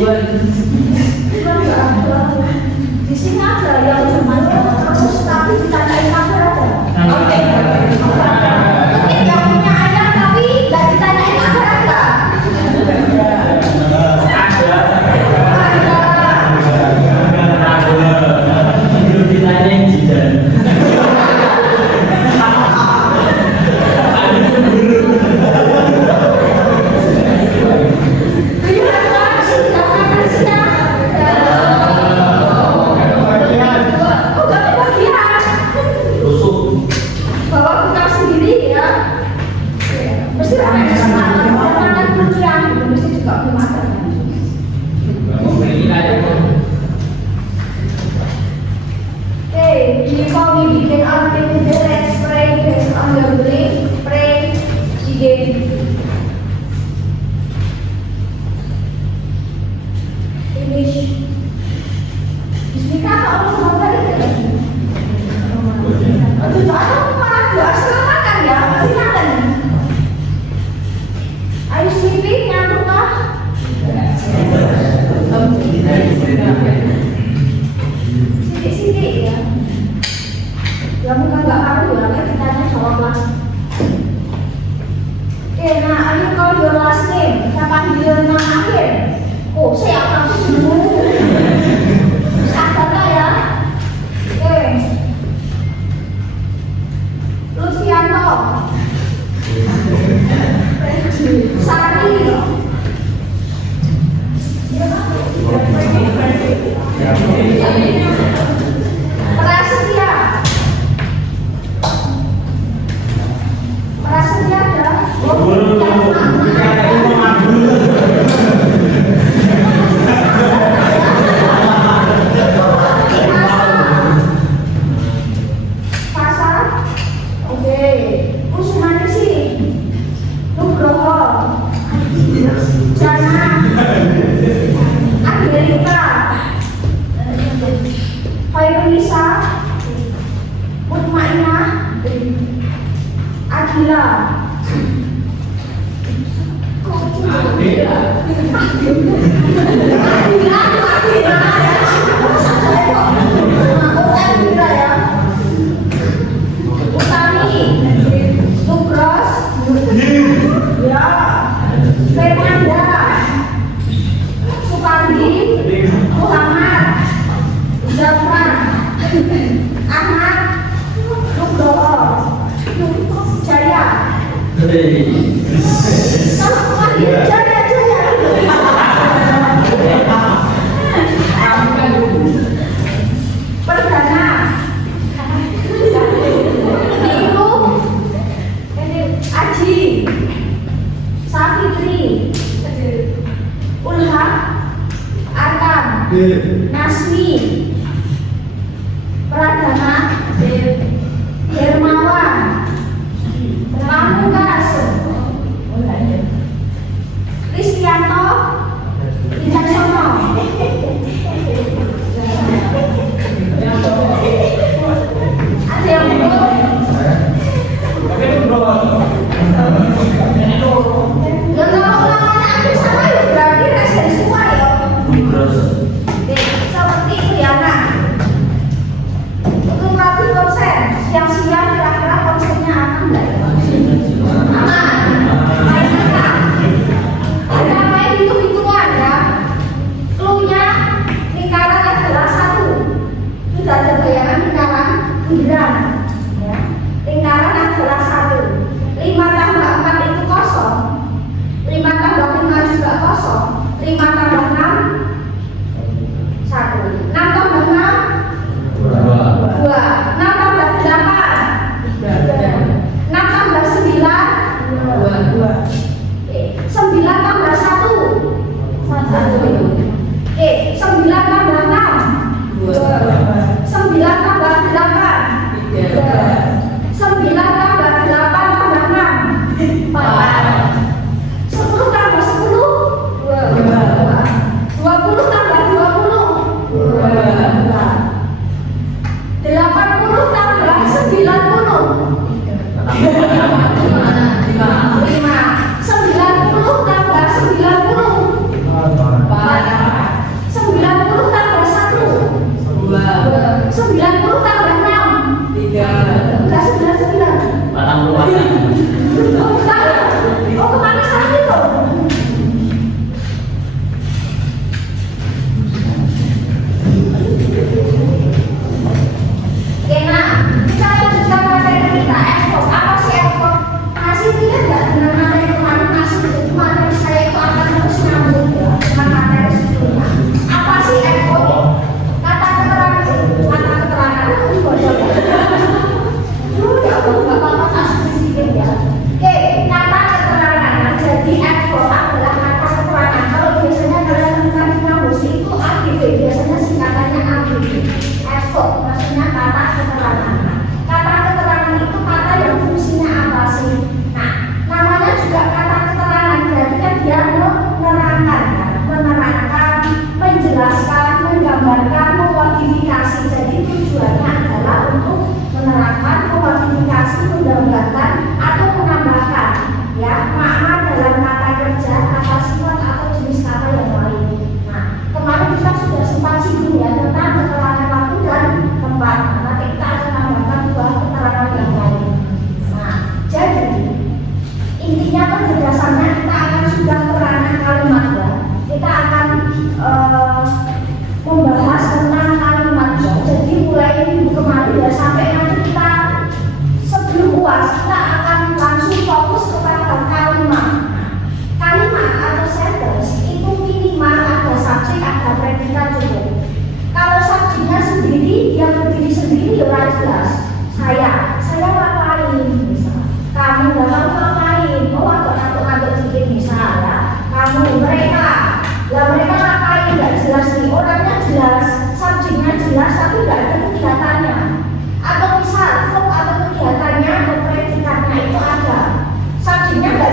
Di sini ada yang cuma terus tapi ditanyain kabar ada. Oke. Mungkin yang punya ayah tapi nggak ditanyain kabar ada. Belum ditanyain jidan. Before we begin our activity, let's pray based on your belief. Pray begin. Finish. Bismillahirrahmanirrahim. Aduh, aku malah doa setengah makan ya. Masih makan. Are you sleeping? Ngantuk kah? Sidik-sidik ya. Ya muka nggak karu ya, kita tanya jawab lah. Oke, nah ayo call your last name. Siapa dia nama akhir? Oh, saya langsung dulu. Sahabat ya. Oke. Luciano. Sari. Prasetya. Prasetya ada. Pasar. Oke. Kusmanisi. Nugroho. Jana. Angelika. Khairunisa. Mutmainah. Adila. Utami. Nugros. Ya. Fernanda. Supandi. Muhammad. Zafran. Ahmad. Nugroho. Jaya. Perdana. Nilu. Aji. Safitri. Ulham. Arkan. Nasmi. Pradana. Hermawan. Pamungkas. Kristianto. Wicaksono. Ada yang belum? Ya kalau namanya aku sama ya berarti rasa semua ya. Seperti itu ya nak. Untuk rapi konsen, siang-siang kira-kira konsennya aman nggak ya? Aman. Main apa? Ada main hitung-hitungan ya. Cluenya lingkaran adalah satu. Sudah ada bayangan lingkaran bunderan. Ya. Lingkaran adalah satu. 5 tambah 4 itu kosong. 5 tambah 5 juga kosong. 5 tambah 6 1. 6 tambah 6 2. 6 tambah 8 6 tambah 9 2. 9 tambah 1 1. Oke, 9 tambah 6 2. 9 tambah 8 3. 9 tambah 8 tambah 6 4. 10 tambah 10 2.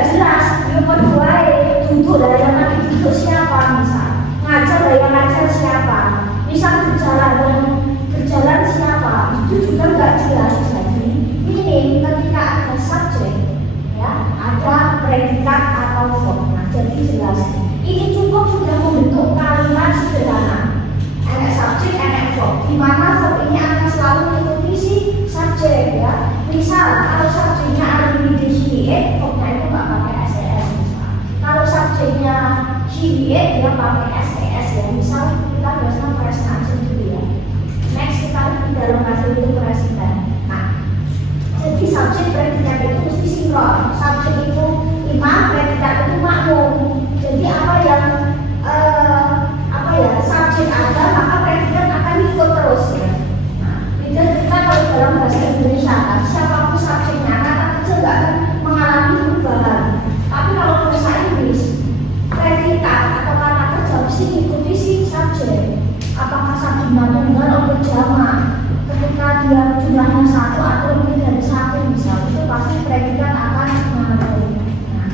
jelas. Yang kedua, duduk lah yang lagi duduk siapa misal, ngajar lah yang ngajar siapa, misal berjalan siapa, itu juga nggak jelas. Jadi ini ketika ada subjek, ya ada predikat atau verb. Nah, jadi jelas. Ini cukup sudah membentuk kalimat sederhana. Ada subjek, ada verb. Di mana verb ini akan selalu mengikuti si subjek, ya. Misal kalau subjeknya ada di he, verbnya itu nggak pakai ses. Misal kalau subjeknya he, dia pakai ses, ya. Misal kita biasanya present action dulu, ya. Next kita di dalam bahasa itu present. Nah, jadi subjek predikat itu mesti sinkron. Subjek itu imam, predikat itu makmum. Jadi apa yang subjek ada, maka predikat akan ikut terus, ya. Nah, kita kalau dalam bahasa Indonesia kan siapapun subjeknya kata kerja nggak akan mengalami perubahan. Tapi kalau bahasa Inggris predikat atau kata kerja mesti mengikuti si subjek. Apakah subjeknya tunggal atau jamak? Ketika dia jumlahnya satu atau lebih dari satu misal, itu pasti predikat akan mengalami. Nah,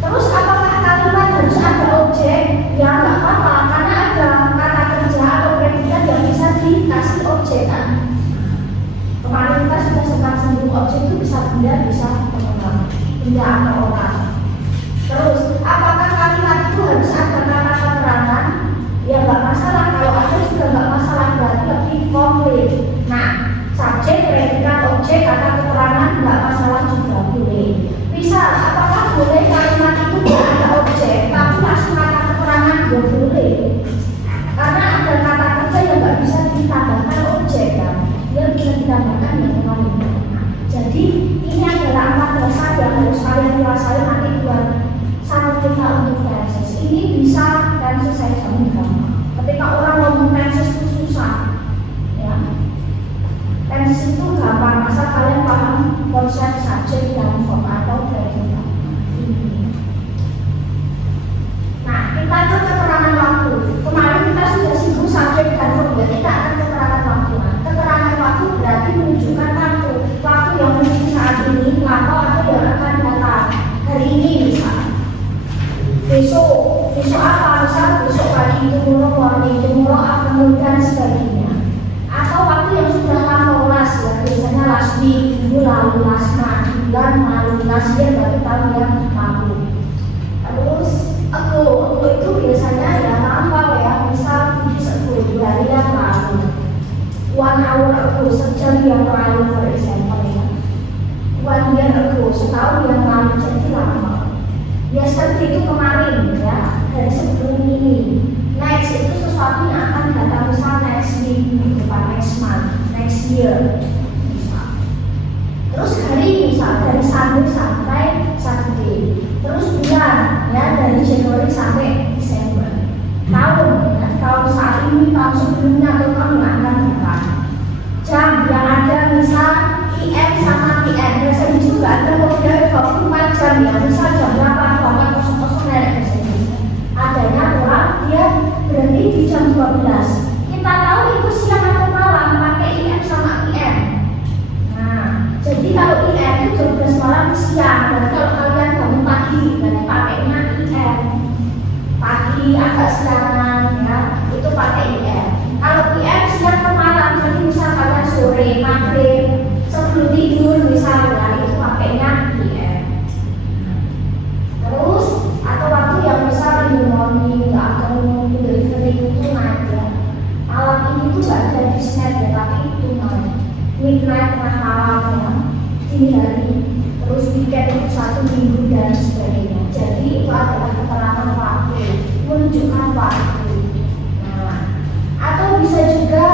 terus apakah kalimat harus ada objek? Ya nggak apa-apa, karena ada kata kerja atau predikat yang bisa dikasih objek kan. Kemarin kita sudah sempat singgung objek itu bisa benda, bisa pengenal, benda atau orang. Terus apakah kalimat itu harus ada kata keterangan? Ya nggak masalah, kalau ada juga nggak masalah, berarti lebih komplit. Nah, subjek, predikat, objek, kata keterangan nggak masalah juga boleh. Misal, apakah boleh kalimat itu tidak ada objek, tapi langsung kata keterangan? Ya boleh. Karena ada kata kerja yang nggak bisa ditambahkan objek kan, dia bisa ditambahkan yang lain. Jadi ini adalah amat dasar yang harus kalian kuasai nanti buat saat kita untuk tenses. Ini bisa tenses saya jamin gampang. Ketika orang ngomong tenses itu susah, ya. Tenses itu gampang asal kalian paham konsep subjek dan verb atau predikat. Nah, kita ke keterangan waktu. Kemarin kita sudah singgung subjek dan verb, ya. Kita akan keterangan waktu. Nah, keterangan waktu berarti menunjukkan waktu yang menuju saat ini, atau yang akan datang. Hari ini misalnya. Besok apa? Misal besok pagi, tomorrow morning, tomorrow afternoon, dan sebagainya. Atau waktu yang sudah lama last, ya biasanya last week, minggu lalu, last month, bulan lalu, last year, berarti tahun yang lalu. Terus ago itu biasanya ya lampau, ya. Misal ago, 2 hari yang lalu, 1 hour ago, sejam yang lalu, for example, ya. 1 year ago, setahun yang lalu, jadi lama. Yesterday itu kemarin, ya, dari sebelum ini. Next itu sesuatu yang akan datang, misal next week, minggu depan, next month, next year, misal. Terus hari misal dari Sunday sampai Saturday. Terus bulan, ya, dari Januari sampai Desember. Tahun, ya, tahun saat ini, tahun sebelumnya, atau tahun yang akan datang. Jam yang ada misal PM sama PM, biasanya juga ada model 24 jam, ya, misal jam 8, 00 dari sini. Adanya orang dia berhenti di jam 12. Kita tahu itu siang atau malam, pakai IM sama PM. Nah, jadi kalau IM itu jam 12 malam siang, dan kalau kalian bangun pagi, berarti pakainya IM. Pagi agak siangan, ya, itu pakai IM. Kalau PM siang ke malam, jadi misal kalian sore, maghrib, sebelum tidur misalnya, itu pakainya IM. Terus atau waktu yang misal di morning atau evening itu night, ya. Malam ini tuh nggak ada di snap, ya, tapi itu night, midnight, tengah malam, ya, dini hari. Terus weekend itu 1 minggu dan sebagainya. Jadi itu adalah keterangan waktu, menunjukkan waktu. Nah, atau bisa juga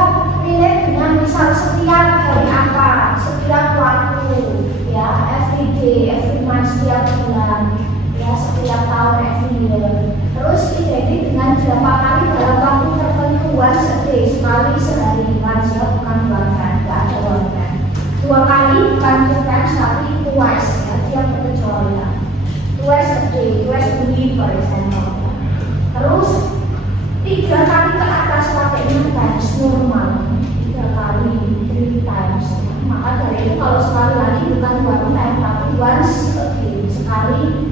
relate dengan misal setiap hari apa, setiap waktu, ya, every day, every month, setiap bulan, ya, setiap tahun, every year. Terus identik dengan berapa kali dalam waktu tertentu, once a day, sekali sehari, once, ya, bukan 2 kali, nggak ada 2 kali. 2 kali bukan 2 times, tapi twice, ya, tiap pengecualian. Twice a day, twice a week, for example. Terus 3 kali ke atas pakainya times normal, 3 kali, 3 times. Maka dari itu kalau sekali lagi bukan 1 time, tapi once a day, sekali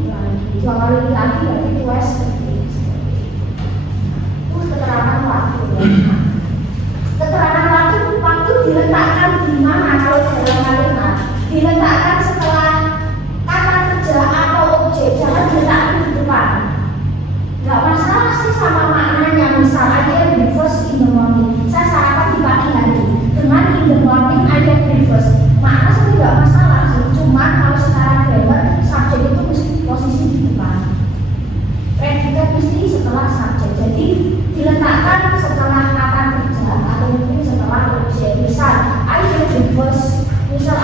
Jadi diletakkan setelah kata kerja atau mungkin setelah objek. Misal I eat breakfast, misal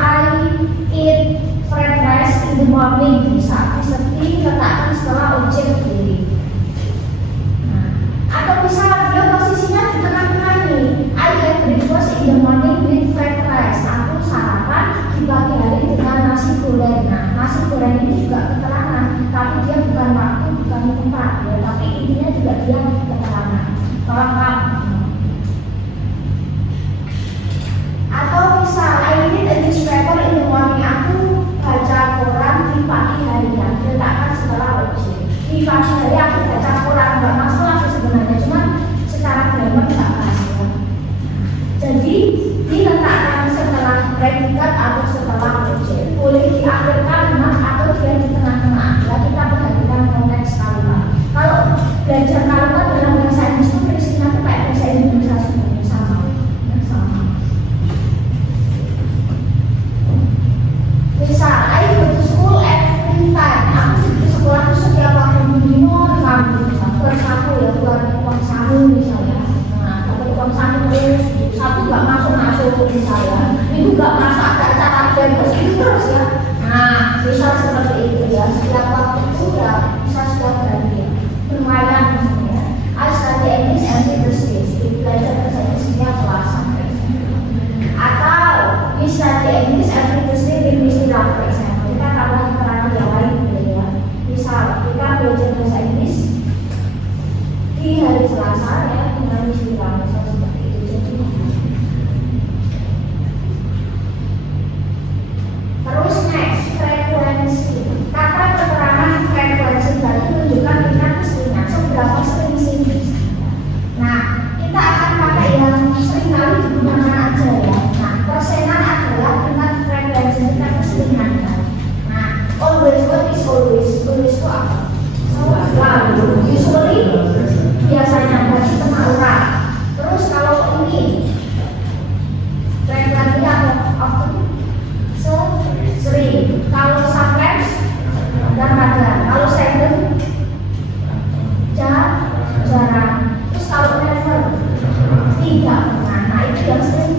I eat fried rice in the morning, bisa diletakkan setelah objek berdiri. Atau misal dia posisinya di tengah-tengah nih, I eat breakfast in the morning with fried rice. Aku sarapan di pagi hari dengan nasi goreng. Nah, nasi goreng ini juga keterangan, tapi dia bukan waktu, bukan tempat, ya, tapi intinya juga dia keterangan pelengkap. Atau misal I read a newspaper in the morning, aku baca koran di pagi hari, yang diletakkan setelah objek. Di pagi hari aku baca koran, nggak masalah sih sebenarnya, cuma secara grammar nggak pas ya. Jadi diletakkan setelah predikat atau setelah objek. Boleh di akhir kalimat atau dia di tengah-tengah. Ya, kita perhatikan konteks kalimat. Kalau belajar kalimat dalam bahasa Inggris itu prinsipnya itu kayak bahasa Indonesia sebenarnya sama. Misal, I go to school every time. Aku ke sekolah itu setiap waktu minggu kamu. Bukan satu ya, bukan uang saku misalnya. Nah, dapat uang saku terus satu nggak masuk misalnya. Itu nggak masuk ada cara terus itu terus ya. Nah, bisa seperti itu ya. Setiap waktu itu ya bisa setiap hari ya. Lumayan misalnya. I study English every Thursday. Belajar bahasa Inggris setiap Selasa. Atau we study English every Thursday di Mr. for example. Kita tambah keterangan yang lain ya. Misal kita belajar bahasa Inggris di hari Selasa ya dengan Mr. seperti itu. Jadi terus next, frekuensi. Kata keterangan frekuensi berarti menunjukkan tingkat keseringan, seberapa sering sih. Nah, kita akan pakai yang sering kali digunakan aja ya. Nah, persenan adalah tingkat frekuensi, tingkat keseringan kan. Nah, always, what is always? Always itu apa? Selalu. Usually biasanya bagi teman orang. Terus kalau ini frekuensi atau often? Sering. Kalau sometimes kadang-kadang. Kalau seldom jarang. Terus kalau never tidak pernah. Nah, itu yang sering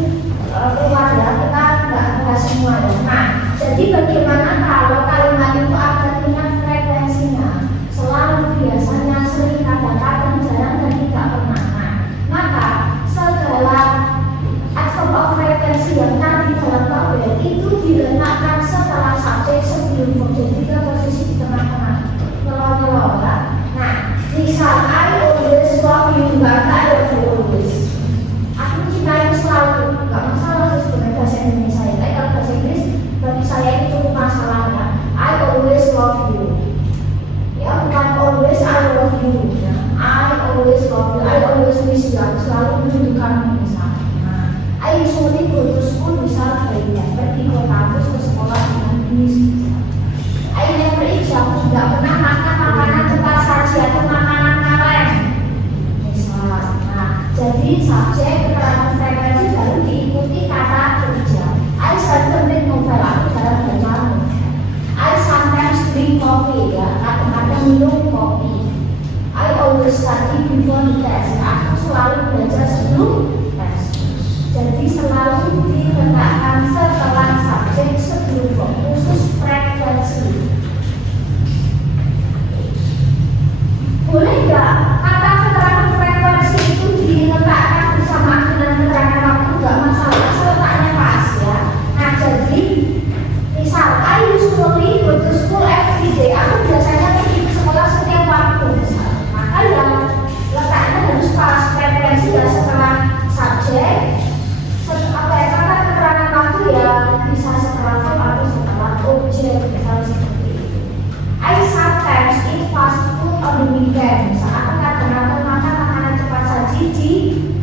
keluar ya. Kita nggak bahas semua ya. Nah, jadi bagaimana kalau kalimat itu ada tingkat frekuensinya? Selalu, biasanya, sering, kadang-kadang, jarang, dan tidak pernah. Nah, maka segala adverb of frekuensi yang tadi dalam tabel itu diletakkan setelah subjek sebelum verb. Jadi dia posisi di tengah-tengah, ngelor-ngelor ya. Nah, misal I always love you, nggak ada I love you always. Aku cintai selalu, nggak masalah sih sebenarnya bahasa Indonesia ya. Tapi kalau bahasa Inggris bagi saya itu cukup masalah ya. I always love you. Ya, bukan always I love you ya. I always love you, I always miss you. Selalu menunjukkan misalnya. I usually go to school, misal pergi ke kampus, ke sekolah dengan bis. I never eat junk, tidak pernah makan makanan cepat saji atau makanan kaleng. Misal, nah, jadi subjek keterangan frekuensi baru diikuti kata kerja. I seldom read novel, aku jarang baca novel. I sometimes drink coffee, ya, kadang-kadang minum kopi. I always study before the test, aku selalu belajar sebelum tes. Jadi selalu diletakkan setelah subjek sebelum verb, khusus frekuensi. Boleh nggak kata keterangan frekuensi itu diletakkan bersamaan dengan keterangan waktu? Nggak masalah, letaknya pas ya. Nah, jadi misal I usually go to school every day. Aku biasanya pergi ke sekolah setiap waktu misal. Maka ya letaknya harus pas, frekuensi ya setelah subjek. Kata keterangan waktu ya bisa setelah verb atau setelah objek, misalnya seperti itu. I sometimes eat fast food on the weekend. Misal aku kadang-kadang makan makanan cepat saji di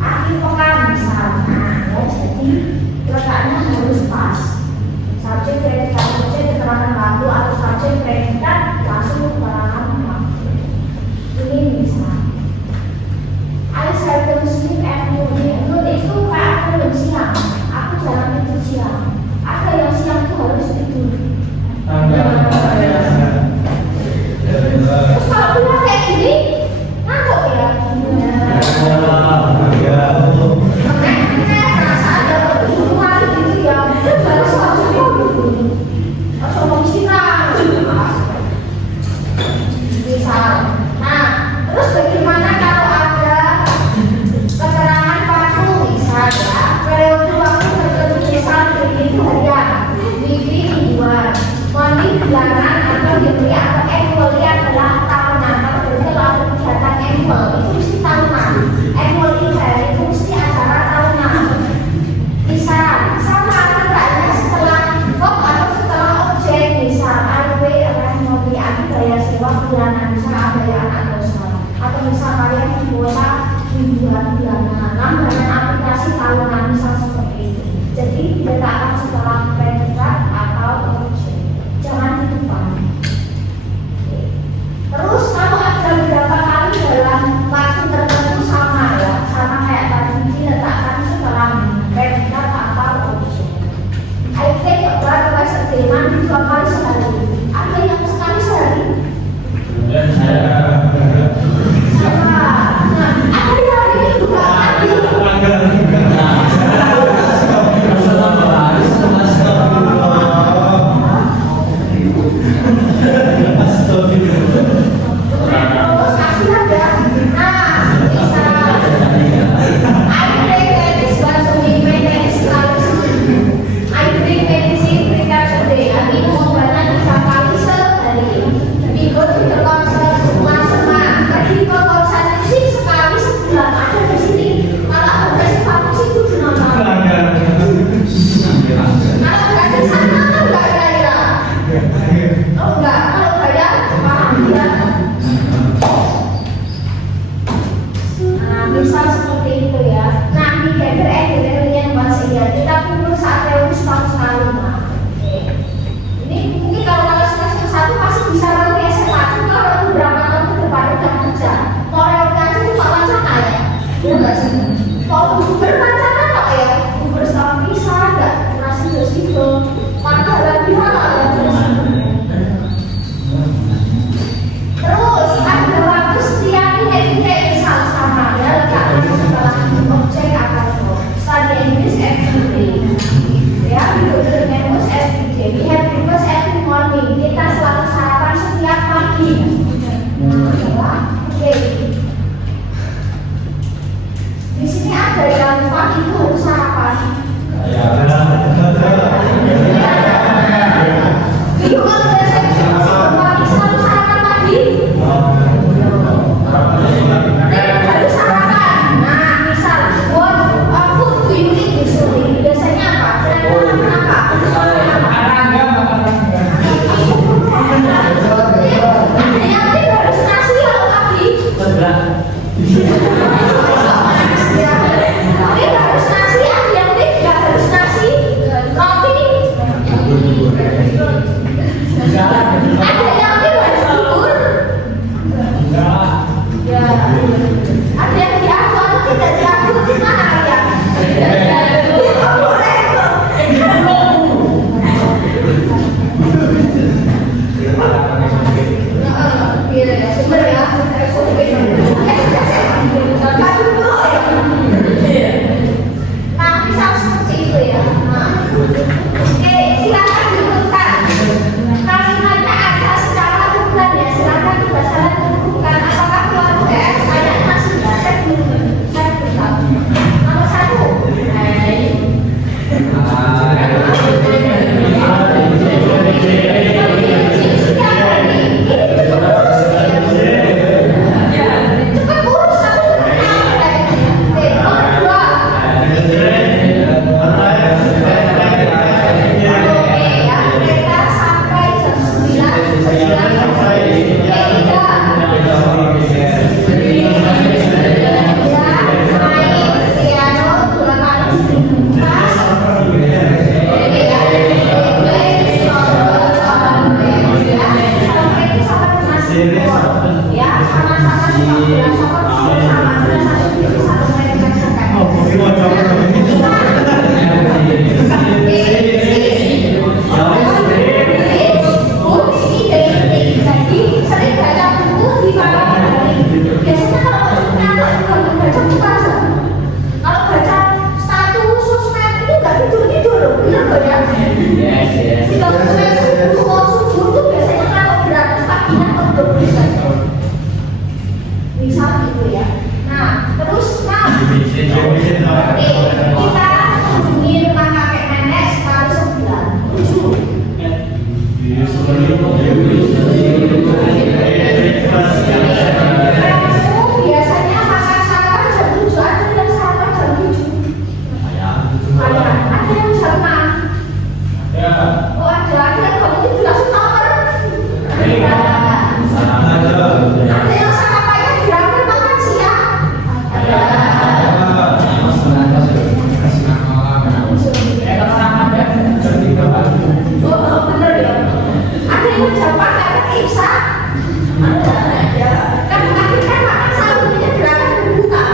akhir pekan misalnya. Ya, jadi letaknya harus pas. Subjek predikat objek keterangan waktu atau subjek predikat langsung keterangan waktu. Ini misal I seldom sleep at noon. Noon itu kayak aku belum siang. Aku jarang tidur siang. Ada yang siang itu harus tidur. Terus kalau bilang kayak gini, Nah, misal seperti itu ya. Nah, oke, silakan diurutkan. Kalimatnya ada secara urutan ya. Silakan dibacakan diurutkan. Apakah keluar UTS? Kayaknya masih enggak. Saya belum tahu. Nomor 1. Cepat urus aku oke, nomor 2. Oke ya, mereka sampai jam 9. Ya, sama-sama sering baca buku di malam hari. Biasanya kalau mau baca buku aja. Kalau baca status sosmed itu nggak tidur loh, bener loh ya. Di dalam subuh tuh biasanya kalau berangkat paginya atau misal gitu ya. Nah, terus kita kunjungi rumah kakek nenek sekali sebulan. 7. Biasanya makan sarapan jam 7, ada yang sarapan jam 7. Ada yang jam 6. Oh ada yang kamu tidur langsung nomor. Ada yang sarapannya diambil makan siang. Oh bener ya. Ada yang jam 4 karena imsak. Kan akhirnya makan sahurnya gerakan berbuka.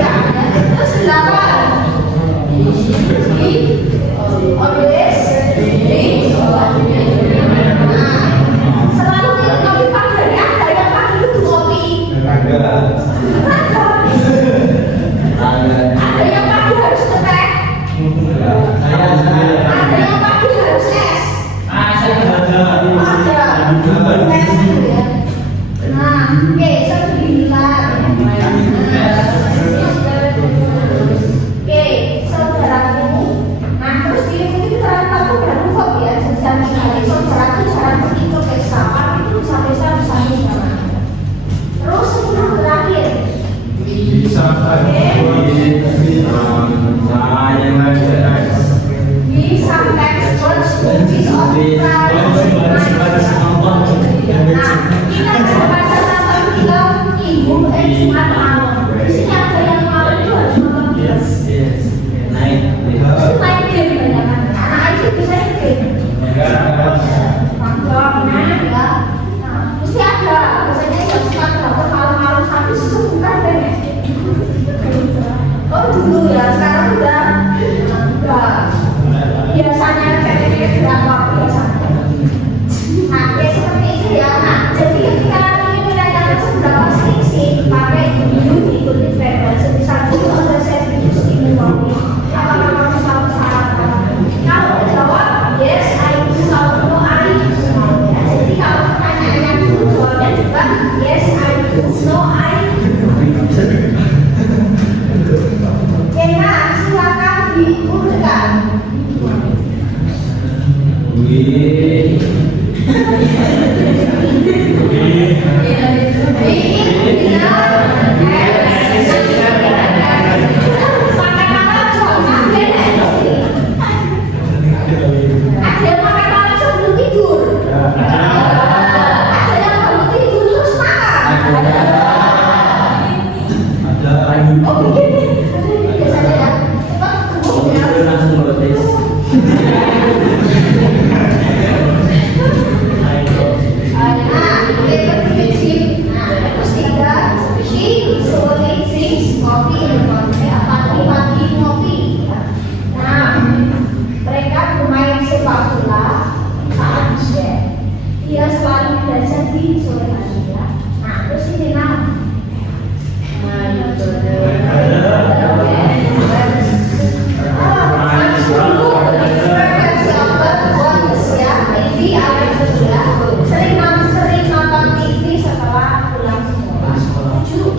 Ya, terus 8. Selalu minum kopi pagi, ada yang pagi itu kopi. Ada yang pagi harus teh. Ada yang pagi harus es. Ada. Nah, oke, 9. Oke, saudaraku. Nah, terus diikuti terhadap pedagog ya. Jadi saudaraku cara berhitung pesta, itu bisa gimana? Terus yang terakhir. Bisa text words which is of Nah, kita baca satu film Ibu Jumat malam. Di sini ada yang malam itu harus nonton film. Itu main game banyak kan? Anak itu bisa main game. Nah, ya. Nah, mesti ada. Biasanya yang suka dapur malam-malam sampai sesubukan banyak. Oh dulu ya, sekarang udah. Biasanya ceweknya berapa biasanya? dia selalu belajar di sore hari ya. Nah, terus ini sering nonton TV setelah pulang sekolah.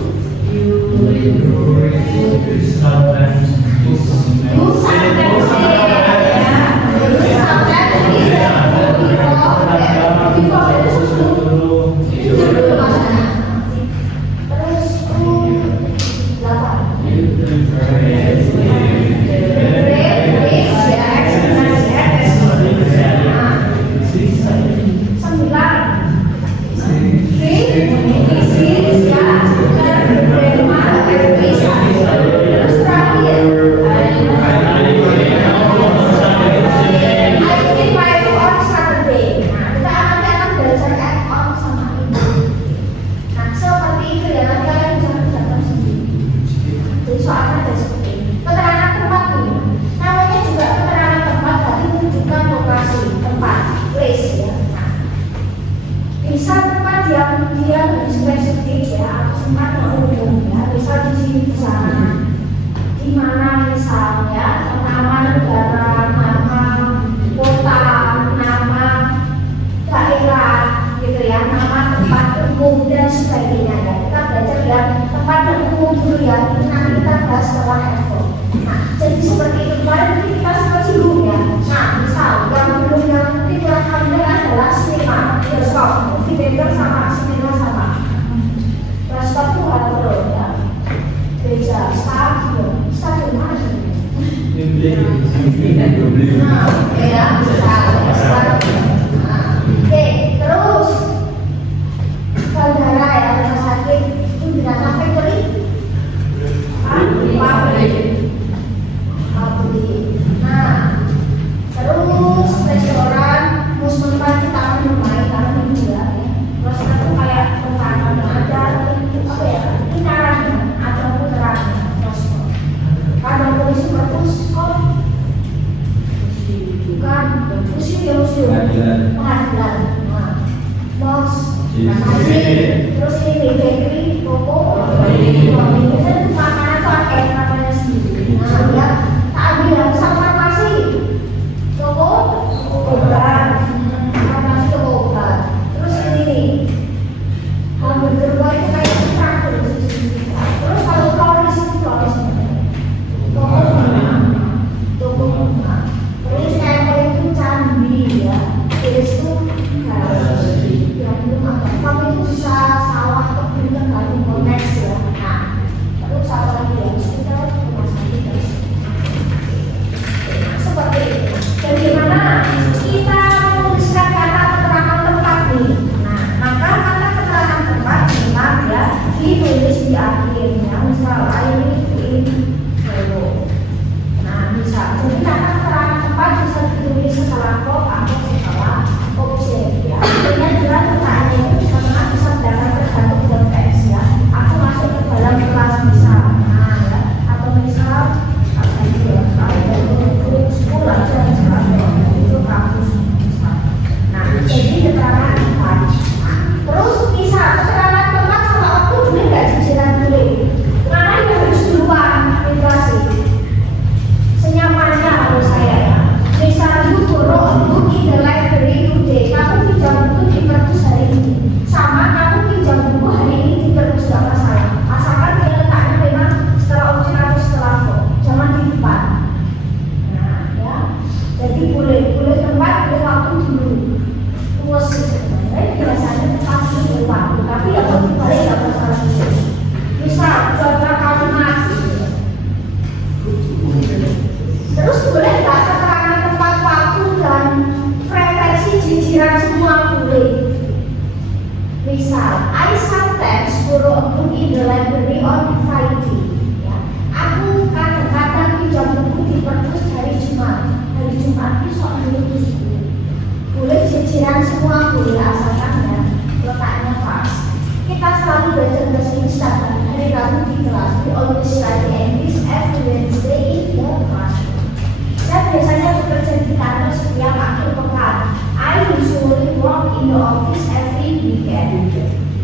我。in the office every weekend.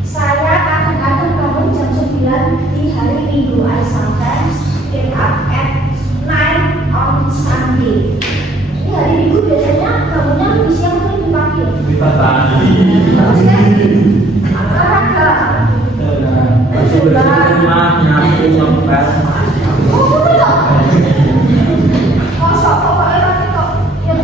Saya kadang-kadang bangun jam 9 di hari Minggu. I sometimes get up at 9 on Sunday. Ini hari Minggu biasanya bangunnya lebih siang atau lebih pagi? Lebih pagi. Maksudnya olahraga. Masih bersih rumah, nyapu, ngepel. Oh, betul. Kosok pokoknya nanti kok yang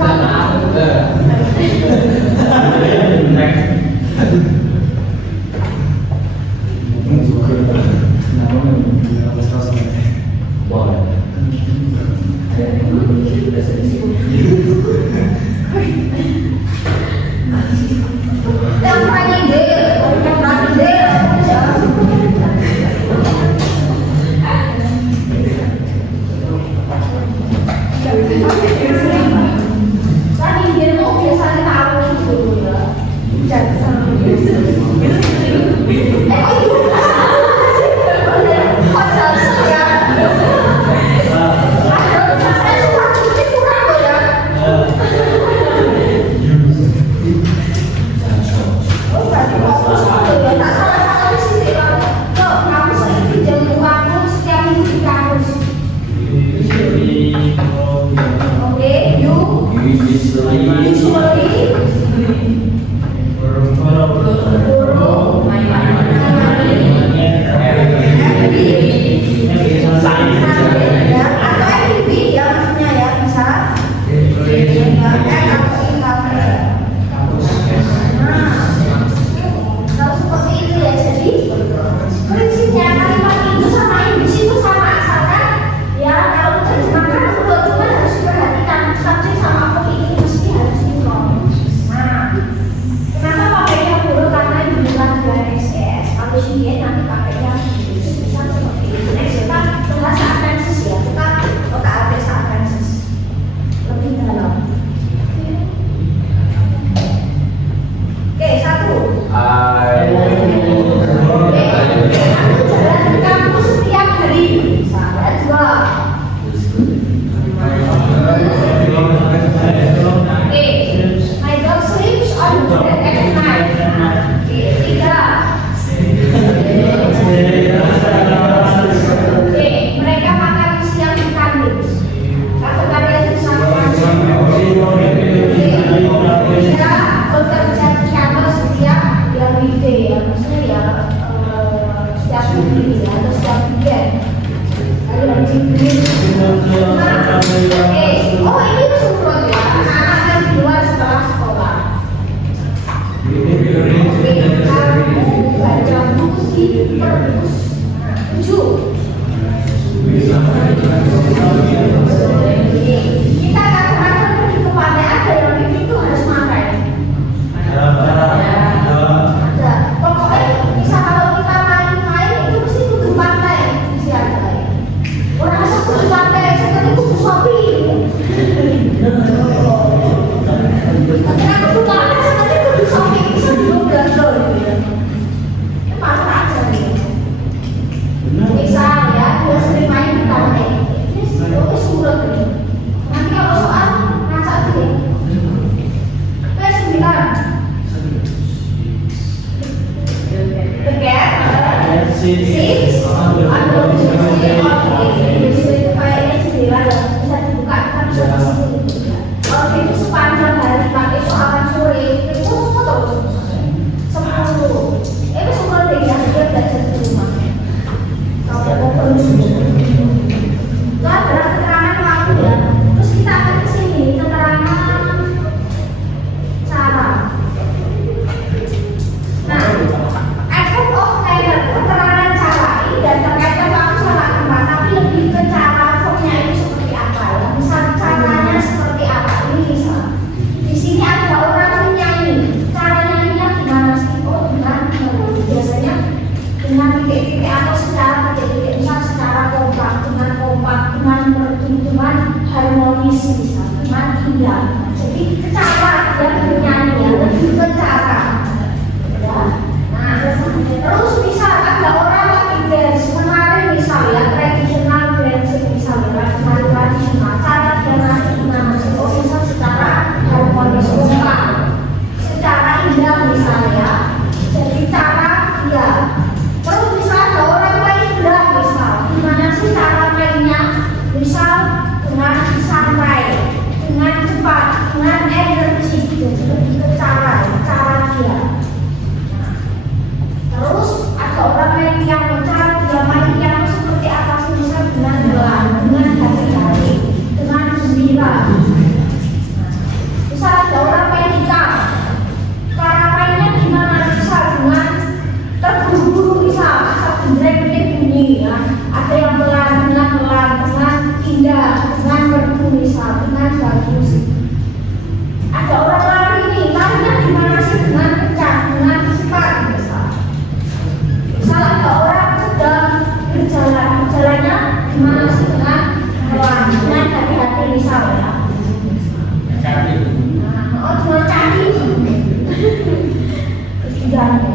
sembilan.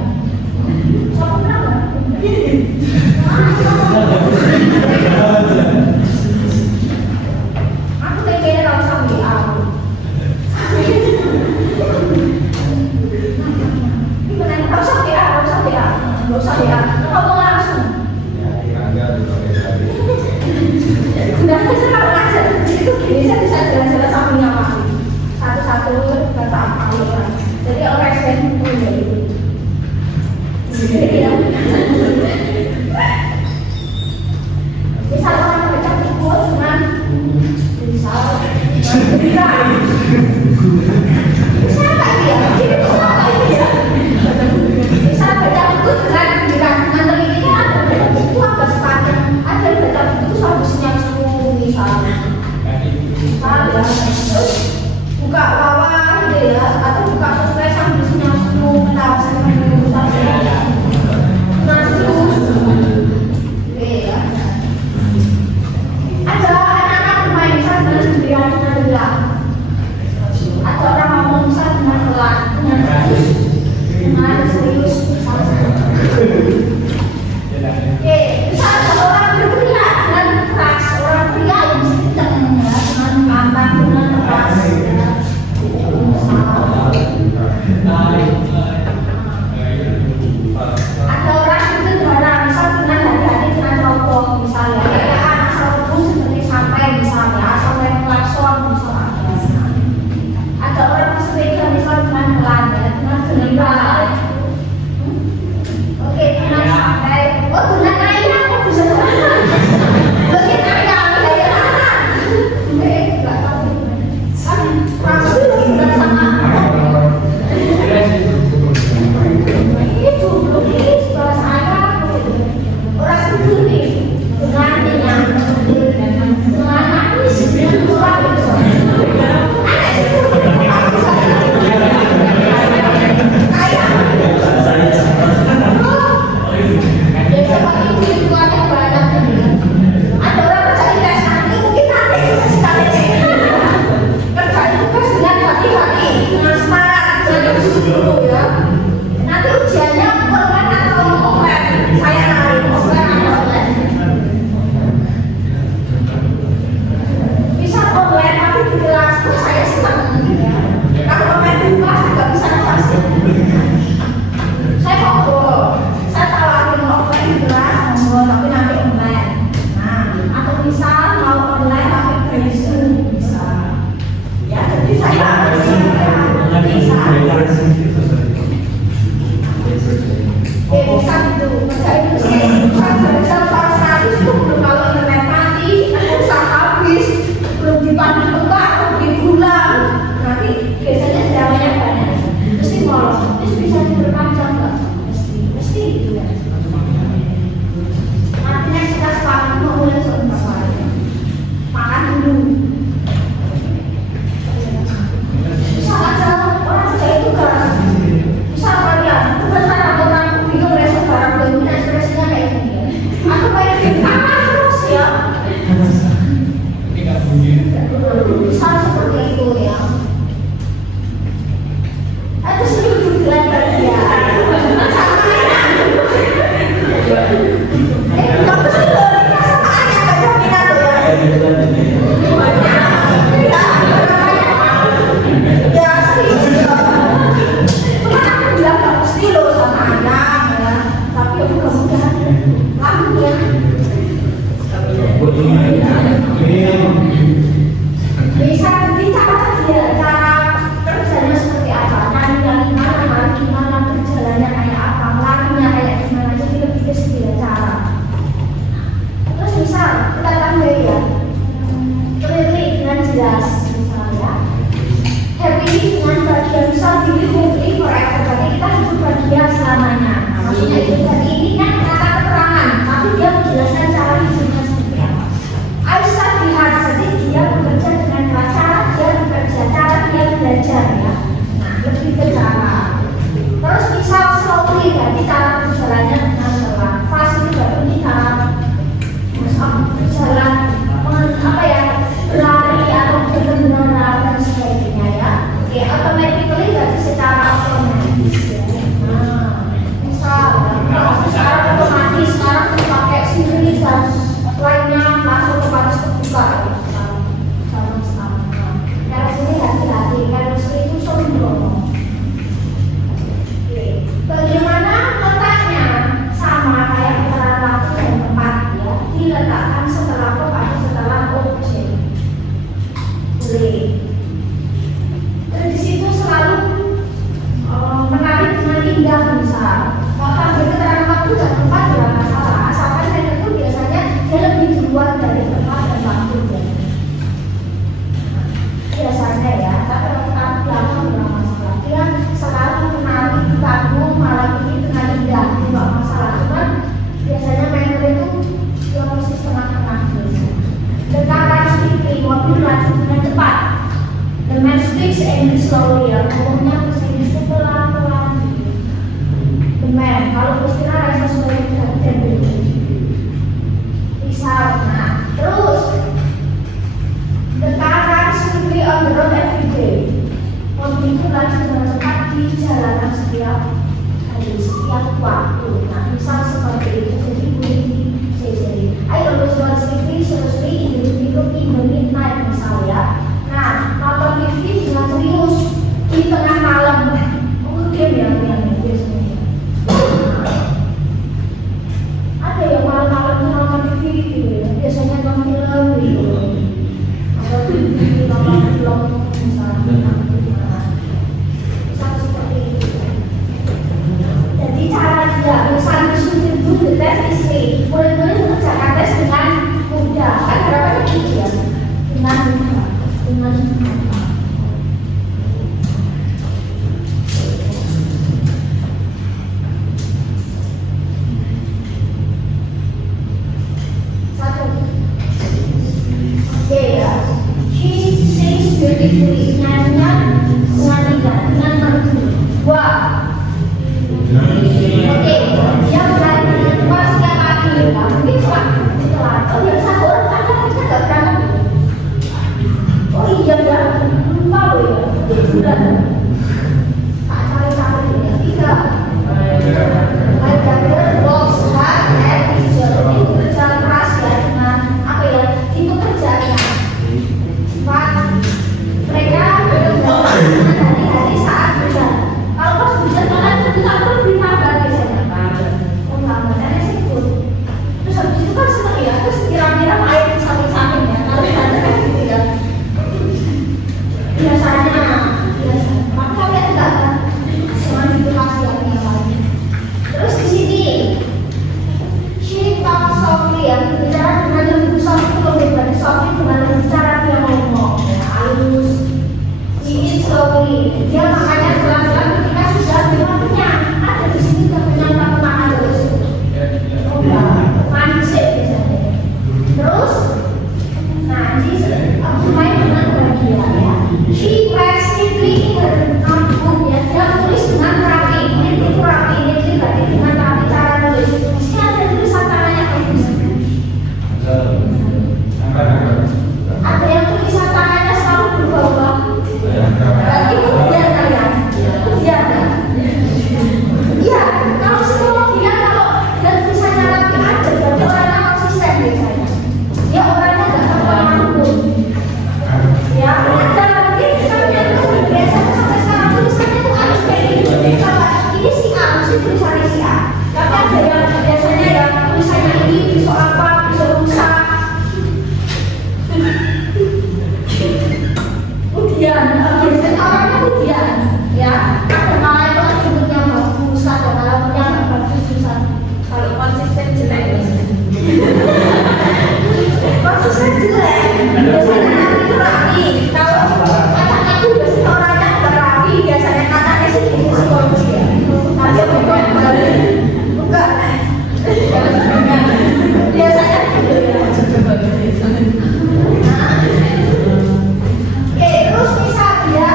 Siapa menang nggak? Aku pengen kalau sampai aku. Gimana? Kalau sampai aku, nggak usah ya. Ngomong langsung. Udah sekarang aja. Itu gini saya bisa jalan-jalan sambil ngapain. Satu-satu kata apa ya. Jadi orang yang punya itu. Jadi ya. Misal orang baca buku cuman misal siapa ini ya? Siapa ini ya? Misal baca buku dengan nanti ini ada baca buku apa sepatu ada baca buku solusinya semua misalnya. Misal ya terus buka lawan gitu ya atau buka sosmed sambil senyum mentawakan ada anak-anak bermain misalnya sendirian atau orang ngomong misalnya dengan pelan dengan serius misalnya misalnya orang berteriak dengan keras orang pria yang sedang dengan lantang dengan keras ada orang itu darah misal dengan hati-hati dengan rokok misalnya kayak anak serupung seperti sampai misalnya sampai klakson misalnya ada orang bersepeda misal dengan pelan ya dengan gembira oke dengan sampai oh dengan ayah aku bisa dengan ayah kayak anak enggak tahu kan langsung dengan sama itu belum ini sebelah saya orang itu nih dengan nangis dengan kurang nanti ujiannya online atau offline saya narik offline atau online bisa online tapi di kelas saya senang ya kalau online di kelas nggak bisa pasti saya ngobrol saya tawarin offline di kelas ngobrol tapi nanti online nah atau bisa mau online tapi dari Zoom bisa ya jadi saya harus bisa bisa itu, masa itu saya baca pasal 100 itu belum kalau internet mati, pulsa habis, belum dipandu tempat, belum dibulang, nanti biasanya dramanya banyak, mesti molor, terus bisa diperpanjang nggak? Mesti itu ya. Artinya kita sekarang mau mulai sebentar lagi, makan dulu. Bisa aja orang kerja itu keras. Misal kalian, bukan karena orang bingung resep barang baru dan ekspresinya kayak gini ya. Aku kayak gini, terus ya. Misal seperti itu ya. Itu setuju dengan bagian. Sama enak. Bagus itu, rasa tanya baca dibuat dari tempat dan bambu. Biasanya ya, tapi kalau belakang nggak masalah. Dia sekarang kenali panggung malam ini tengah indah, nggak masalah. Cuman biasanya main itu dia posisi tengah-tengah. The car runs quickly, mobil laju dengan cepat. The man speaks English slowly, ngomongnya bahasa Inggris pelan-pelan. The man, kalau istilah rasa sebagai kapten. Misalnya, terus the car runs quickly on the road every day. Mobil itu laju dengan cepat di jalanan setiap hari, setiap waktu. Nah, misal seperti itu, jadi bunyi jadi. I always watch TV seriously in the midnight misalnya. Nah, nonton TV dengan serius di tengah malam. Mungkin ya, yang biasanya. Ada yang malam-malam nonton TV gitu ya. Biasanya nonton film gitu. Atau TV nonton film misalnya. Misal seperti itu. Jadi cara dia misal disuruh itu tes istri. Mulai-mulai mengerjakan tes dengan mudah. Kan berapa gitu ya? Dengan mudah. Dengan satu. Oke ya. She sings beautifully. Nyanyinya dengan indah, dengan merdu. Wah. Oke, dia berani dengan dua setiap pagi. Mungkin setelah oh ya satu orang kadang kita nggak berangkat. Oh iya ya, lupa loh ya. Bulan. Tak cari-cari ya. Tiga. My brother works hard at his job. Itu kerja keras ya dengan apa ya? Itu kerjanya. Empat. Mereka bekerja dengan hari-hari saat hujan. Kalau pas hujan malah kita lebih lambat biasanya. Oh lambat, ada sikut. Terus habis itu kan senang ya. Terus kira-kira air di samping-samping ya. Kalau ada kan gitu ya. Biasanya, maka lihat enggak kan? Cuman itu khasiatnya lagi. Terus di sini, she talks softly ya, bicara dengan lebih softly lebih dari softly dengan bicara dia ngomong, ya, halus. She eats slowly, dia makannya pelan-pelan ketika sudah bilang kenyang. Ada di sini udah kenyang tapi makan terus. Oh ya, manis biasanya. Terus, nah ini main dengan bahagia ya. She writes neatly in her notebook ya. Dia tulis dengan rapi. Neatly rapi, neatly berarti dengan rapi cara nulis. Di sini ada tulisan tangannya bagus. Ada yang tulisan tangannya selalu berubah-ubah. Berarti kemudian kalian. Iya kan? Iya. Kalau psikolog bilang kalau dan tulisannya rapi aja berarti orangnya konsisten biasanya. Dia orangnya nggak terpengaruh. Ya, ada mungkin misalnya biasanya sampai sekarang tulisannya tuh aneh kayak gitu. Ini si A, mesti tulisannya si A. Tapi ada yang biasanya ya tulisannya ini besok apa, besok lusa. Kemudian, biasanya orangnya kemudian, ya. Ada malah itu attributnya bagus, ada malah punya nggak bagus tulisan. Kalau konsisten jelek konsisten jelek. Biasanya nanti itu rapi. Kalau katanya itu biasanya orangnya nggak rapi, biasanya katanya sih ini psikologis ya. Tapi bukan biasanya gitu ya. Oke, terus bisa dia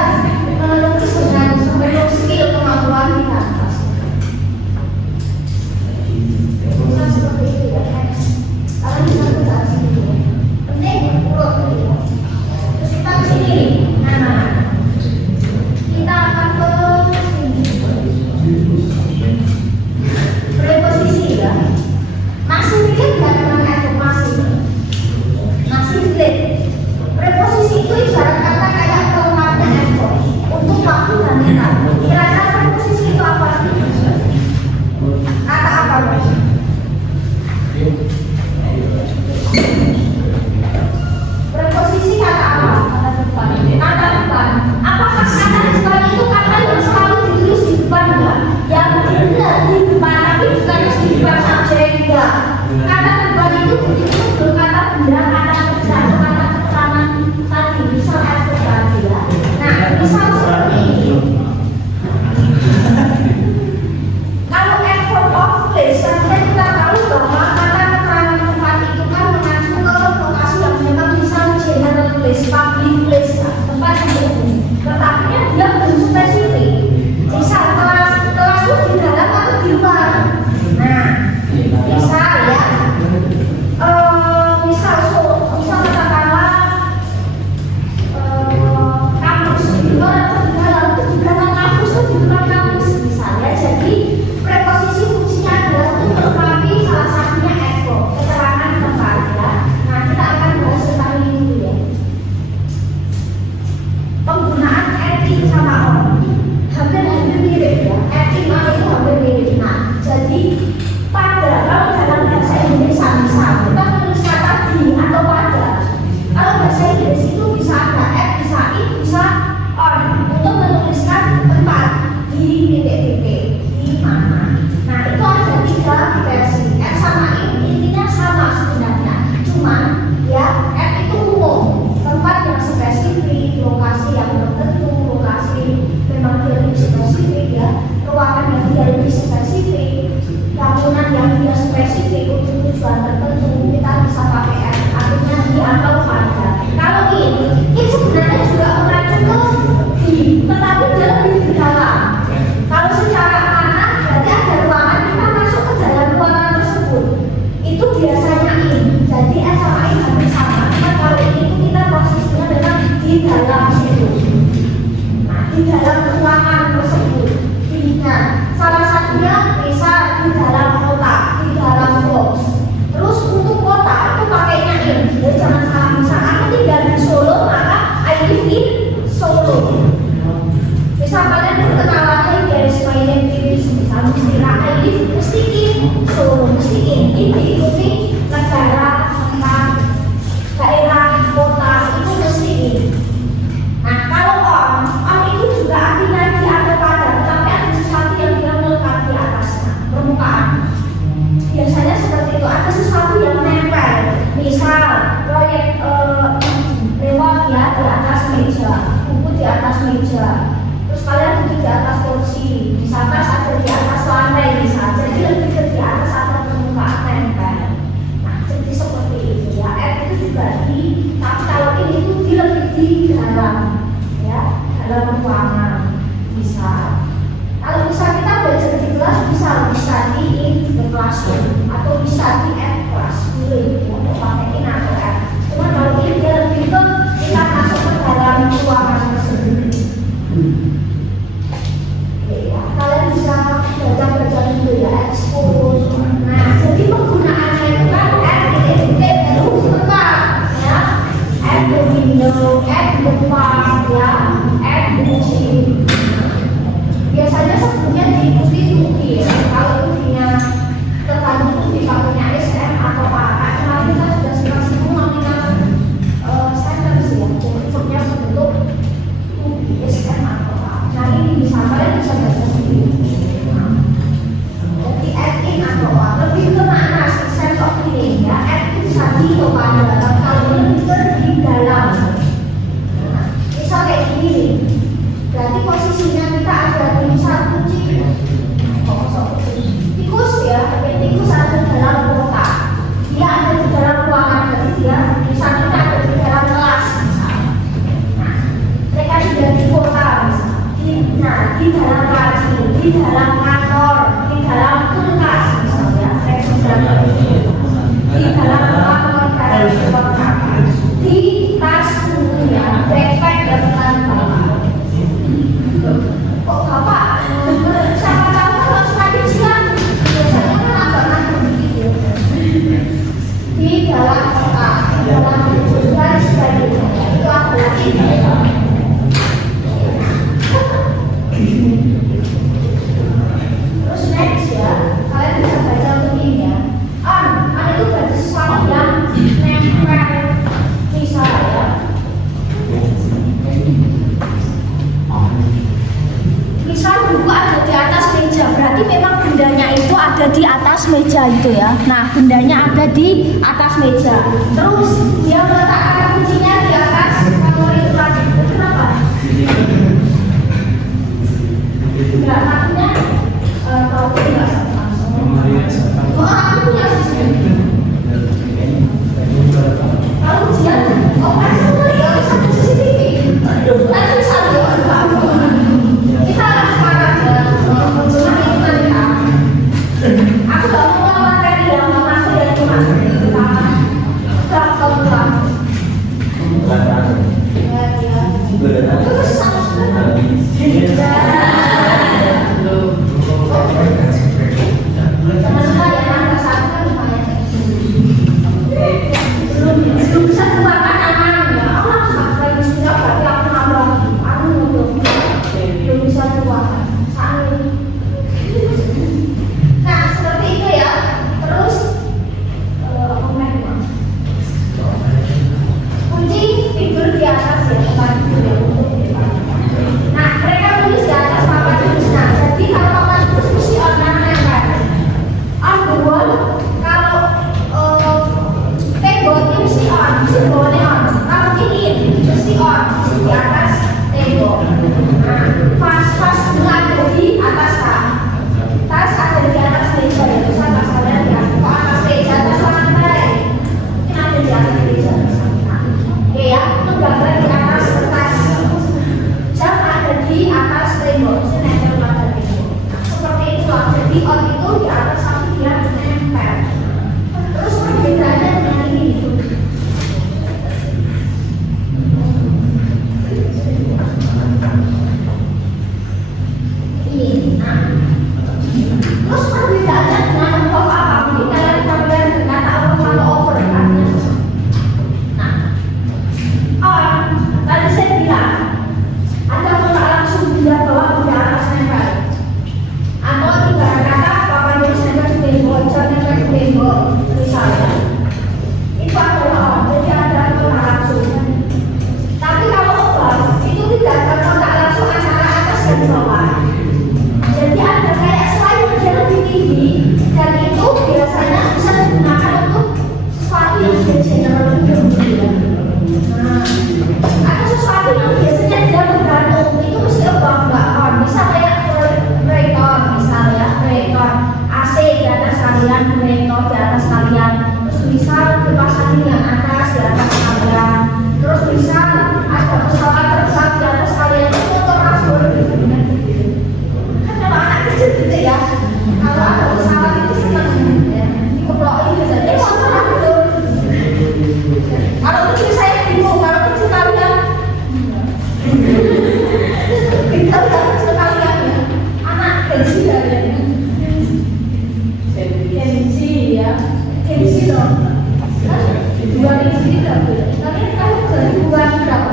melukis dengan penuh skill kemampuan di atas. Bisa seperti itu ya, next. Kalian bisa baca sini. Penting urut gitu. Terus kita ke sini. Nah, kita akan ke sini. Preposisi ya. Masih relate nggak dengan afirmasi? Masih relate. Preposisi itu ibarat kata kayak pelengkapnya effort untuk waktu dan kita. Kira-kira preposisi itu apa sih? Kata apa? Preposisi kata apa? Kata depan. Kata depan. Apakah kata depan itu kata yang selalu ditulis di depan enggak? Yang benar di depan tapi bukan di depan subjek enggak. Kata depan itu betul-betul kata titik di mana. Nah itu ada 3 versi. F sama I intinya sama sebenarnya, cuma ya F itu umum, tempat yang spesifik, lokasi yang tertentu, lokasi memang dia lebih spesifik ya, ruangan yang dia lebih spesifik, bangunan yang dia spesifik untuk tujuan tertentu, kita bisa pakai F, artinya di atau pada. Kalau ini sebenarnya juga mengacu ke di, tetapi dia lebih di dalam. Kalau secara kanan berarti ada ruangan, kita masuk ke dalam ruangan tersebut, itu biasanya in, jadi F sama I hampir sama. Cuma kalau ini itu kita posisinya memang di dalam situ. Nah di dalam ruangan tersebut, nah salah satunya bisa di dalam kotak, di dalam box. Terus untuk kota itu pakainya in, jadi jangan salah. Misal aku tinggal di Solo, maka I live in Solo. Misal kalian berkenalan, guys, my name is, misal mesti I live mesti in Solo, mesti in. Ini diikuti negara, tempat, daerah, kota itu mesti in. Nah kalau on itu juga artinya di atau pada, tapi ada sesuatu yang dia melekat di atasnya, permukaan. Biasanya seperti itu, ada sesuatu yang menempel. Misal proyek lewat ya di atas meja, buku di atas meja, terus kalian duduk di atas kursi, di atas ada di atas lantai misal, jadi lebih ke di atas atau permukaan nempel. Nah jadi seperti itu ya. F itu juga di, tapi kalau ini itu dia lebih di dalam ya, dalam ruangan. Bisa kalau bisa kita belajar di kelas, bisa di in the classroom atau bisa di F class boleh ya, mau pakai in atau F. Cuma kalau ini dia lebih ke kita masuk ke dalam ruangan tersebut. Ya, kalian bisa baca dulu ya, expose. Nah, jadi penggunaannya itu kan baru sebentar ya, add the window, add the part ya, add the machine. Biasanya sebelumnya diikuti tuki ya, kalau tukinya tergantung dipakainya SM atau apa. Cuma kita sudah simak nominal sentence ya, jadi verbnya berbentuk SM atau apa. Nah ini bisa kalian bisa baca sendiri. Jadi add in atau apa, lebih ke mana sense of meaning ya. Add itu bisa di atau pada, kalau ini lebih ke di dalam. Misal kayak gini, berarti posisinya kita ada di satu tikus ya, tikus ada di dalam kotak, dia ada di dalam ruangan, berarti dia misalnya ada di dalam kelas misalnya. Nah, mereka sudah di kota misalnya, di dalam laci, di dalam kantor, di dalam kulkas misalnya, di dalam ruang kotak, di tas ya, backpack ya bukan bapak. Kok bapak siapa tahu kalau semakin siang biasanya kan agak begitu di dalam kotak, di dalam dan sebagainya. Itu adalah ini. Terus next ya, kalian bisa baca untuk ini ya. An itu berarti sesuatu yang nempel bisa ya. Misal buku ada di atas meja, berarti memang bendanya itu ada di atas meja itu ya. Nah, bendanya ada di atas meja. Terus dia meletakkan kuncinya di atas memori itu lagi. Kenapa? Enggak, maksudnya tahu enggak langsung. Oh, aku punya sendiri. Kalau ujian, kan semua ya satu CCTV. Nanti satu kita sekarang ya, cuma ini mereka. Aku gak mau ngomong materi yang mau masuk ya, cuma kita gak pulang. Ya, terus sama-sama. Jadi on itu di atas tapi dia nempel. Terus perbedaannya dengan ini. Ini, nah. Terus perbedaannya dengan above apa? Jadi kalian familiar dengan kata kalau over artinya. Nah, on tadi saya bilang ada pola langsung dia bawah di atas nempel. Atau ibarat kata papan tulis nempel di tembok, jam nempel di tembok, misalnya. Itu adalah on, jadi ada pola langsung. Tapi kalau above itu tidak ada pola langsung antara atas dan bawah. Jadi ada kayak selain dia lebih tinggi dan itu biasanya bisa digunakan untuk sesuatu yang sudah general gitu. Nah, ada sesuatu yang biasanya dia bergantung itu mesti above nggak on. Bisa kayak break-on misalnya break-on AC di atas kalian, break-on di atas kalian. Terus bisa kipas angin yang atas di atas kalian. Terus bisa ada pesawat terbang di atas kalian itu motor kasur gitu. Kalau anak kecil gitu ya, kalau ada pesawat itu senang ya, dikeplokin gitu. Motor aku tuh. Kalau kecil saya bingung, kalau kecil kalian, kita udah kecil kalian ya, anak kecil ya, kenci ya, kenci dong. Dua kenci berapa? Kalian tahu dua berapa?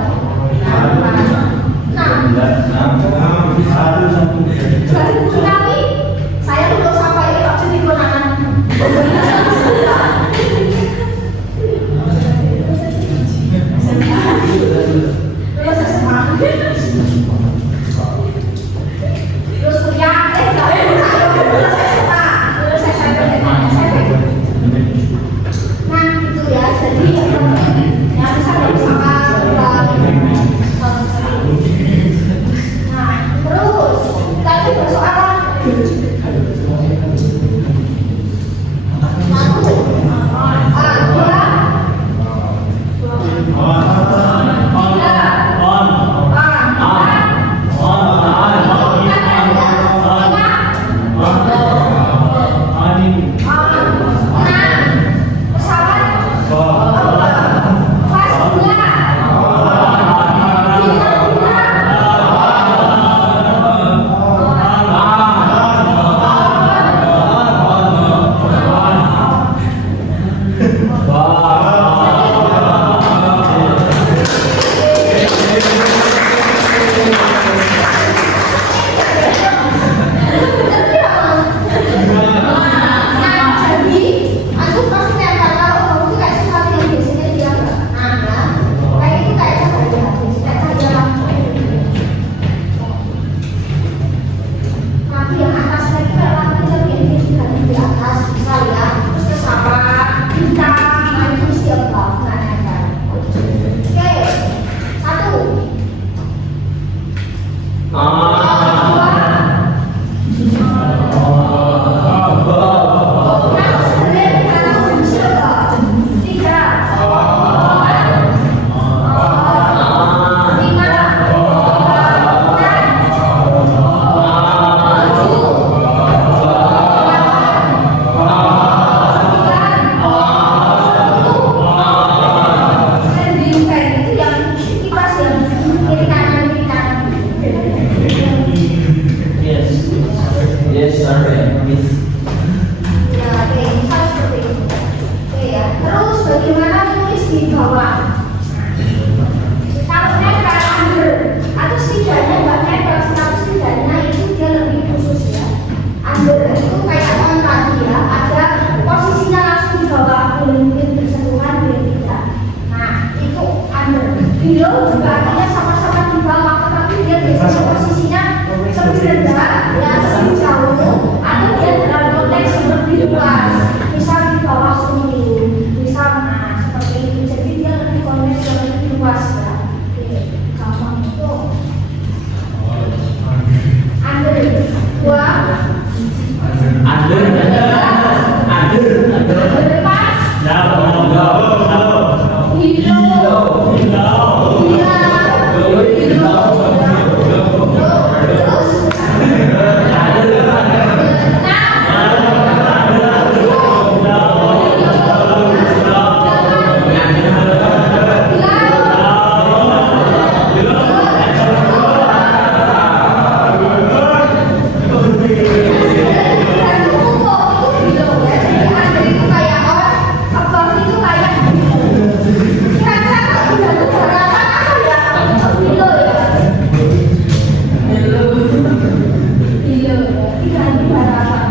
Kami, saya belum sampai ini waktu di konangan. Terus SMA. Terus kuliah, terus SMA. Terus SMP. Nah, itu ya. Jadi ya bisa bersama. Nah, terus tadi persoalan No. nanti harapan.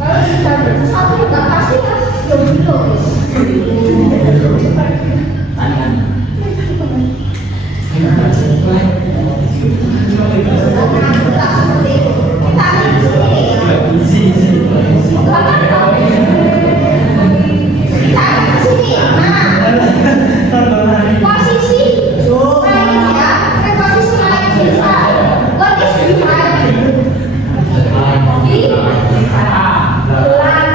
Kalau sudah sesuatu yang nggak pasti kan belum. Tangan. Behind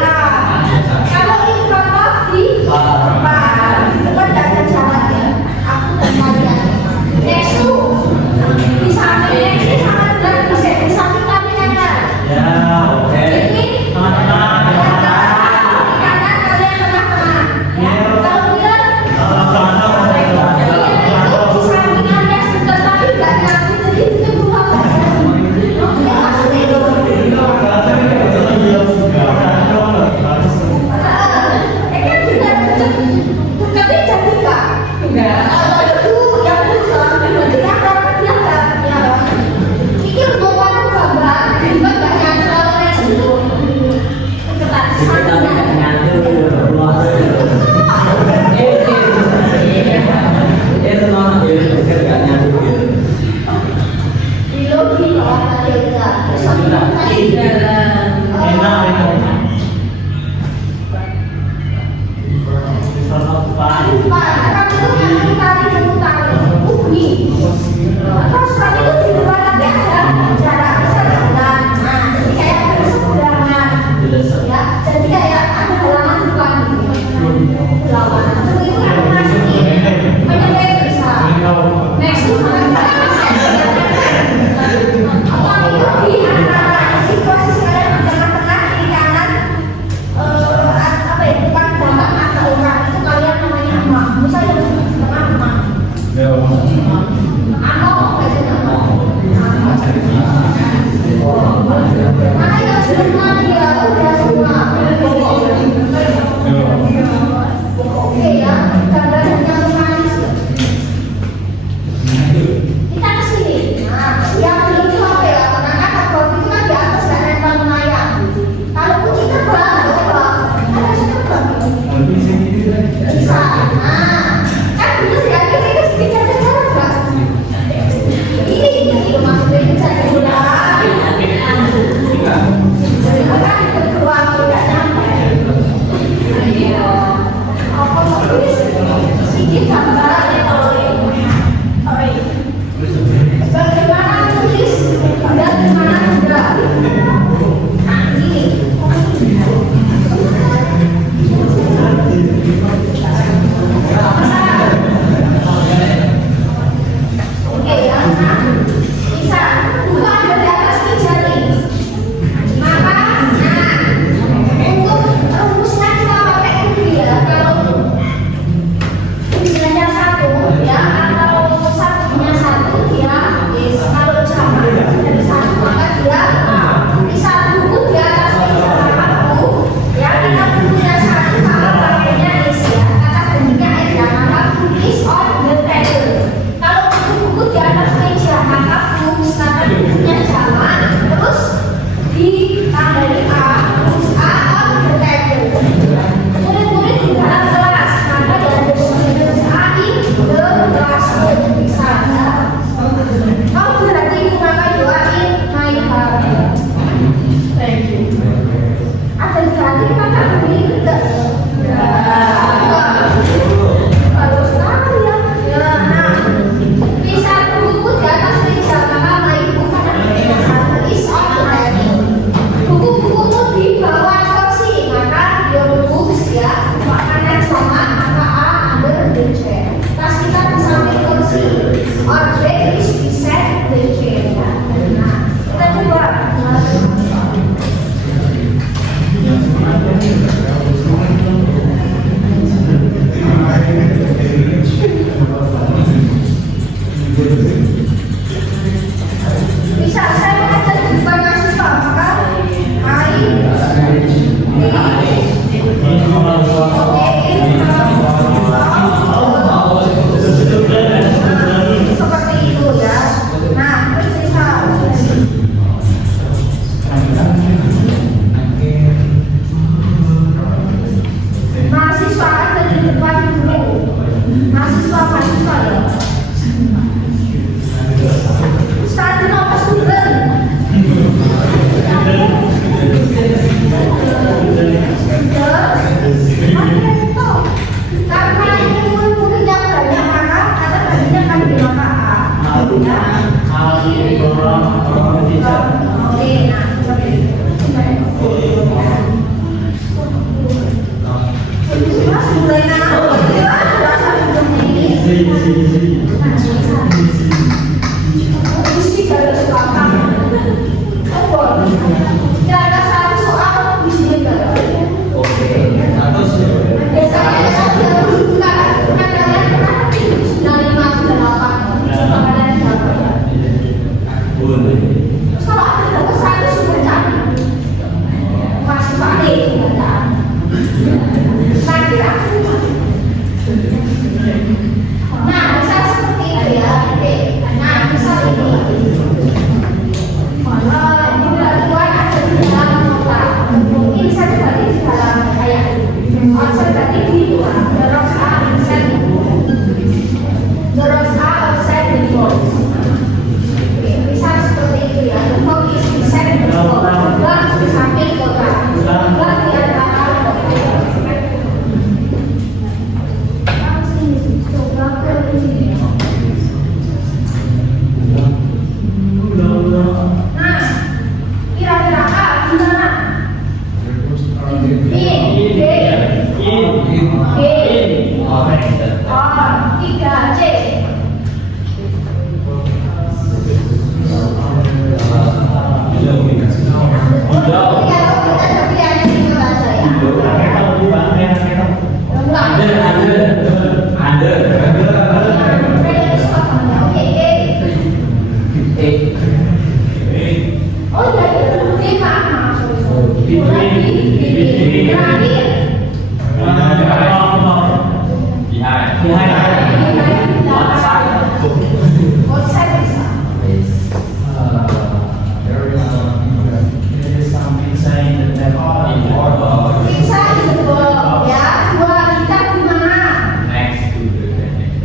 Pizza in the bowl, ya. Dua kita di mana? Next to the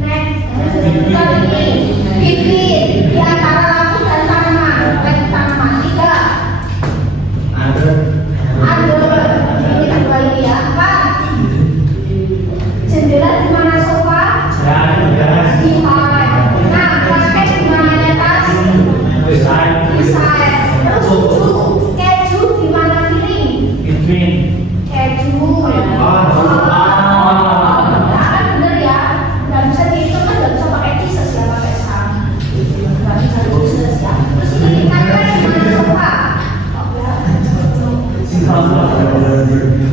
Next, kali ini bibir di antara lampu dan tanaman, baik tanaman. Tiga, under. Ini kedua ini ya. Empat, jendela di mana sofa? Di high. Nah, blanket di mana di atas? Di side. Terus tujuh, keju di mana piring? Keju. Nah, bener ya. Nggak bisa dihitung kan, nggak bisa pakai pieces ya, pakai saham. Nggak bisa pieces ya. Terus ini ikannya di mana sofa?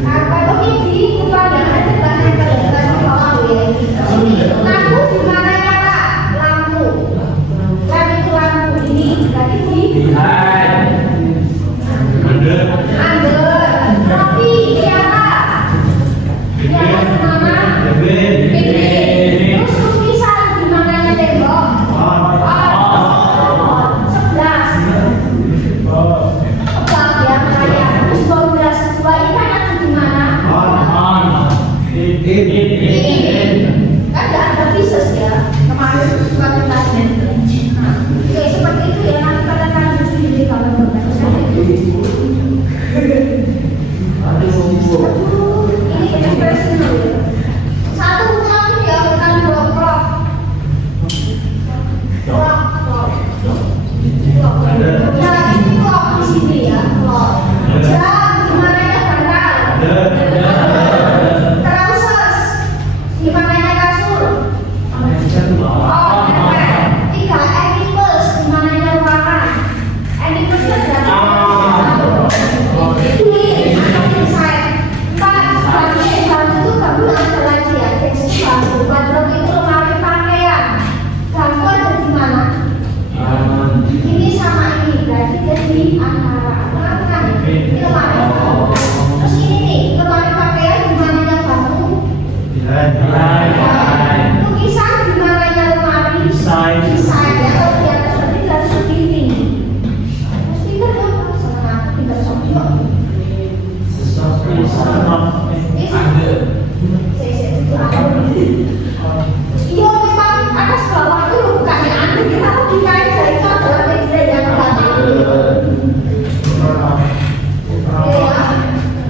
Nah, kalau ini pemandangan kita nempel di bawah ya. Lampu di mana ya Pak? Lampu. Lem itu lampu ini berarti di under. Roti di atas. Di atas di mana? Terus lukisan di mananya tembok? 11. Tebak ya kayak. Terus 12. Dua ikan ada di mana? Kan nggak ada pieces ya. Kemarin suka kita nah, oke seperti itu ya. Nanti kalian akan sendiri kalau aduh, ini ekspresi dulu ya. Satu clock ya, bukan dua clock. Clock. Ya, ini clock di sini ya, clock. Jam di mana ya bantal? Trousers di mana ya kasur? Oh, nempel. Tiga, animals di mana ya ruangan? Animals kan berarti ini sama ini berarti dia di antara ini lemari. Terus ini nih lemari pakaian di mana yang bambu? Lukisan di mana yang lemari? Desain ya. Kalau di atas berarti dia harus lebih tinggi. Terus pintar dong, sama aku pintar sopir. Iya memang atas bawah itu bukannya anda kita dikait dari itu adalah media yang belakang ya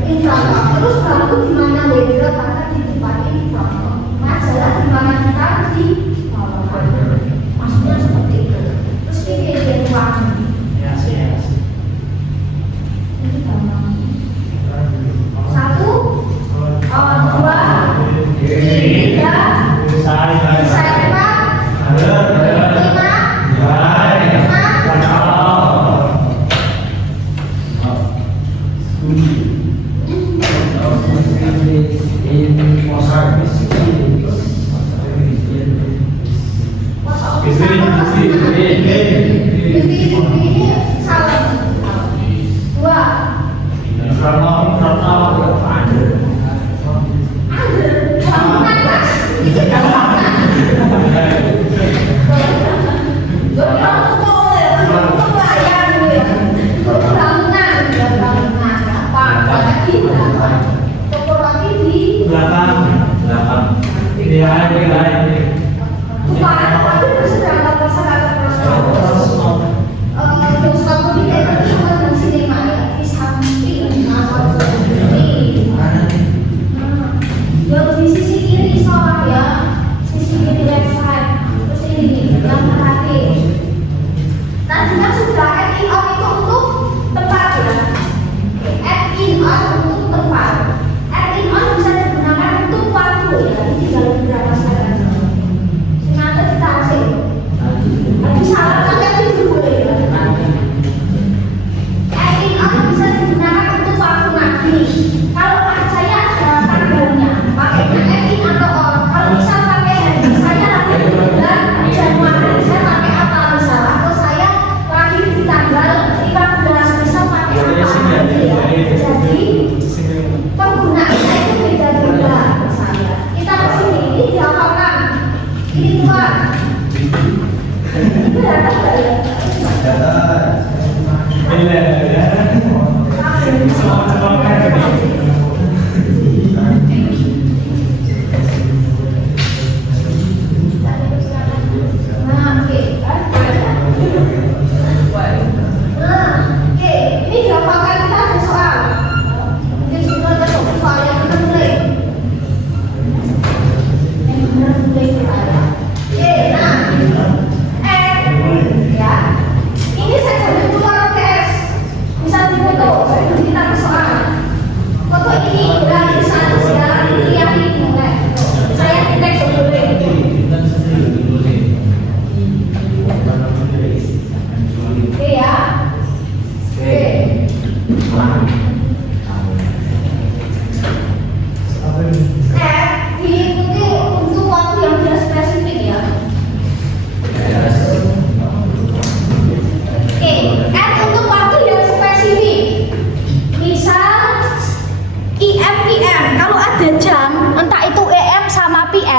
infrakom. Terus bambu di mana media karena di depan ini infrakom. Majalah di mana kita di bawah. Maksudnya seperti itu. Terus ini media ruangan. Ini gampang. Satu, dua, tiga. Saya Pak, 1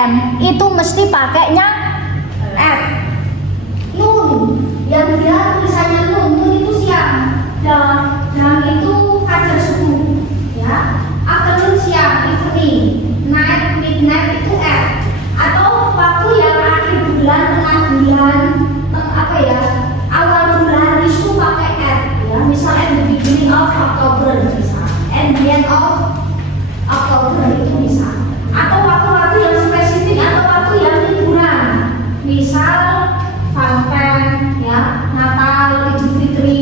N itu mesti pakainya F. Nun yang dia tulisannya nun itu siang, dan itu fajar subuh, ya. Afternoon siang, evening, night, midnight itu F. Atau waktu yang akhir bulan, tengah bulan, awal bulan itu pakai F, ya. Misal at the beginning of October, misal, and the end of Oktober itu bisa. Atau waktu-waktu yang spesifik atau waktu yang liburan, misal Valentine, ya, Natal, Idul Fitri,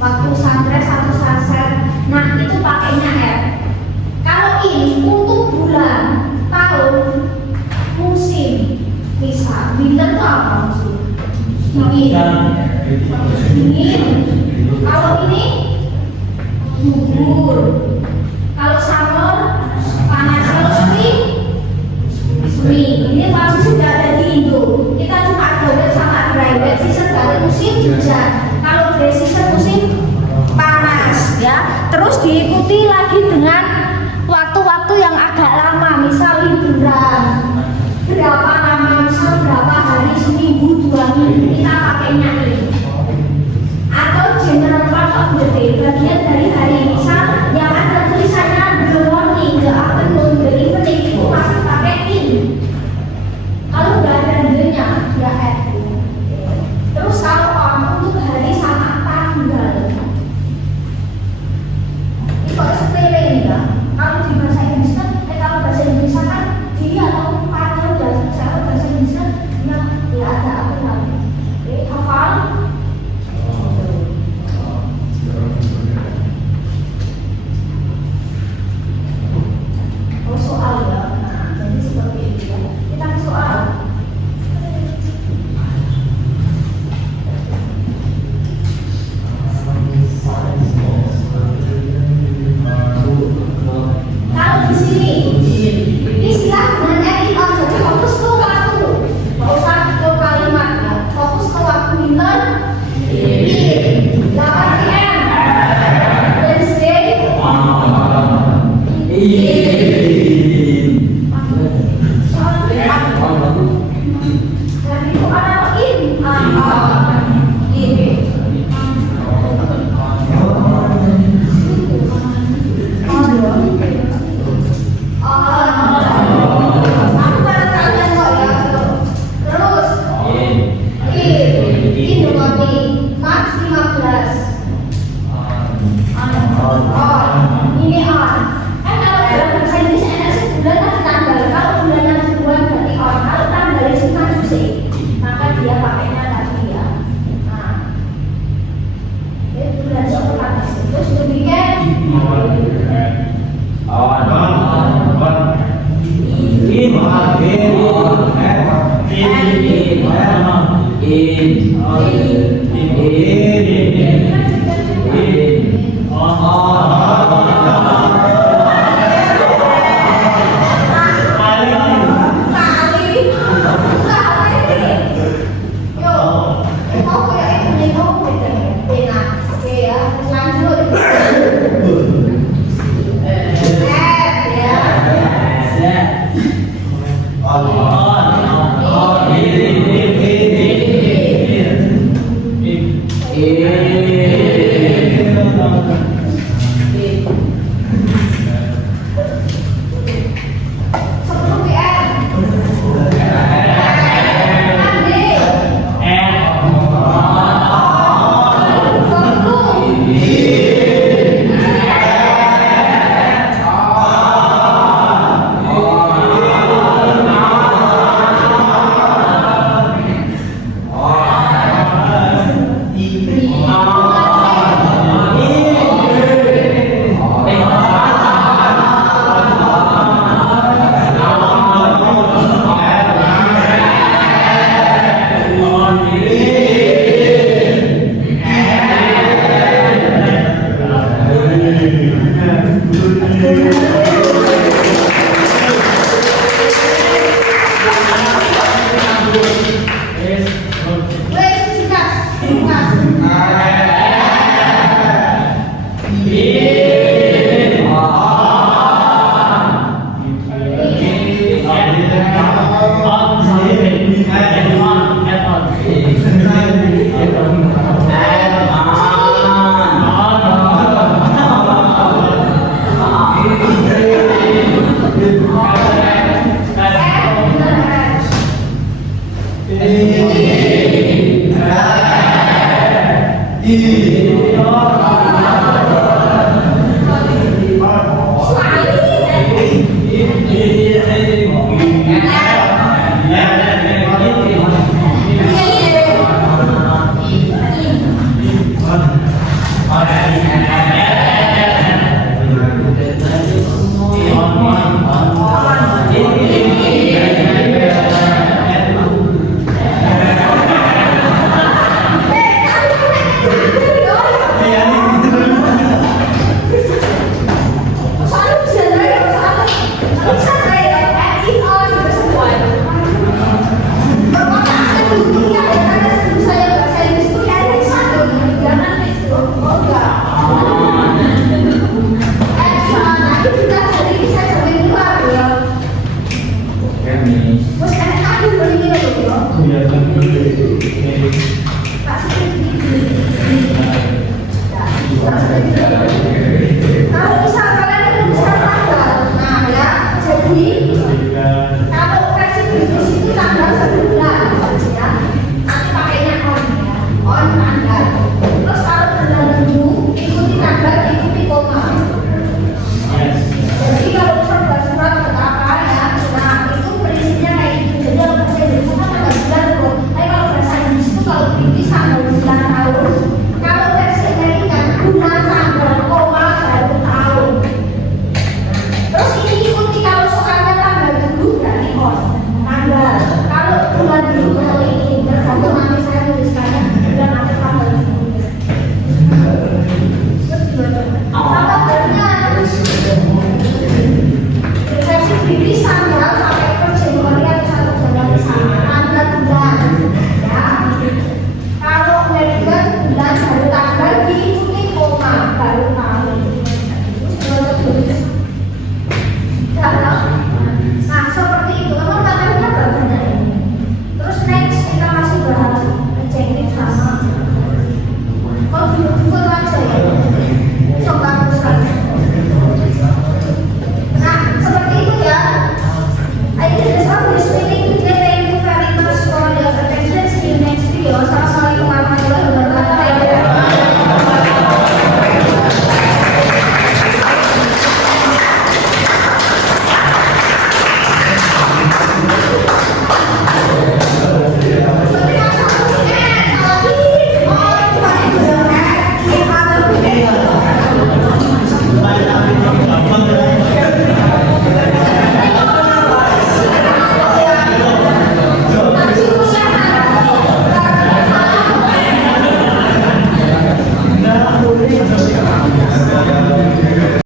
waktu sunrise atau sunset. Nah itu pakainya F. Kalau ini untuk bulan, tahun, musim, misal winter itu apa musim? Dingin. Kalau ini gugur. Kalau summer panas. Kalau spring, ini masih sudah ada di Indo. Kita cuma ada wet sama dry. Wet season dari musim hujan. Kalau dry season musim panas, ya. Terus diikuti lagi dengan waktu-waktu yang agak lama, misal liburan. Berapa lama, misal berapa hari, seminggu, 2 minggu, kita pakainya ini. Atau general part of the day, bagian dari hari, misal yang ada tulisannya the morning, the afternoon, the evening, itu masih pakai in. Kalau nggak ada the-nya, ya at. Terus kalau on untuk hari sama tanggal, ini kok sepele ya. Kalau di bahasa Inggris kan, kalau bahasa Inggris kan dia atau partner dan saya bahasa Inggris kan, ya ada apa namanya? Hafal. Soal ya, nah jadi seperti itu ya. Kita ke soal. Kalau di sini istilah dengan edit on, jadi fokus ke waktu, nggak usah ke kalimat ya. Fokus ke waktu winter, 8 PM, Wednesday, Thank you.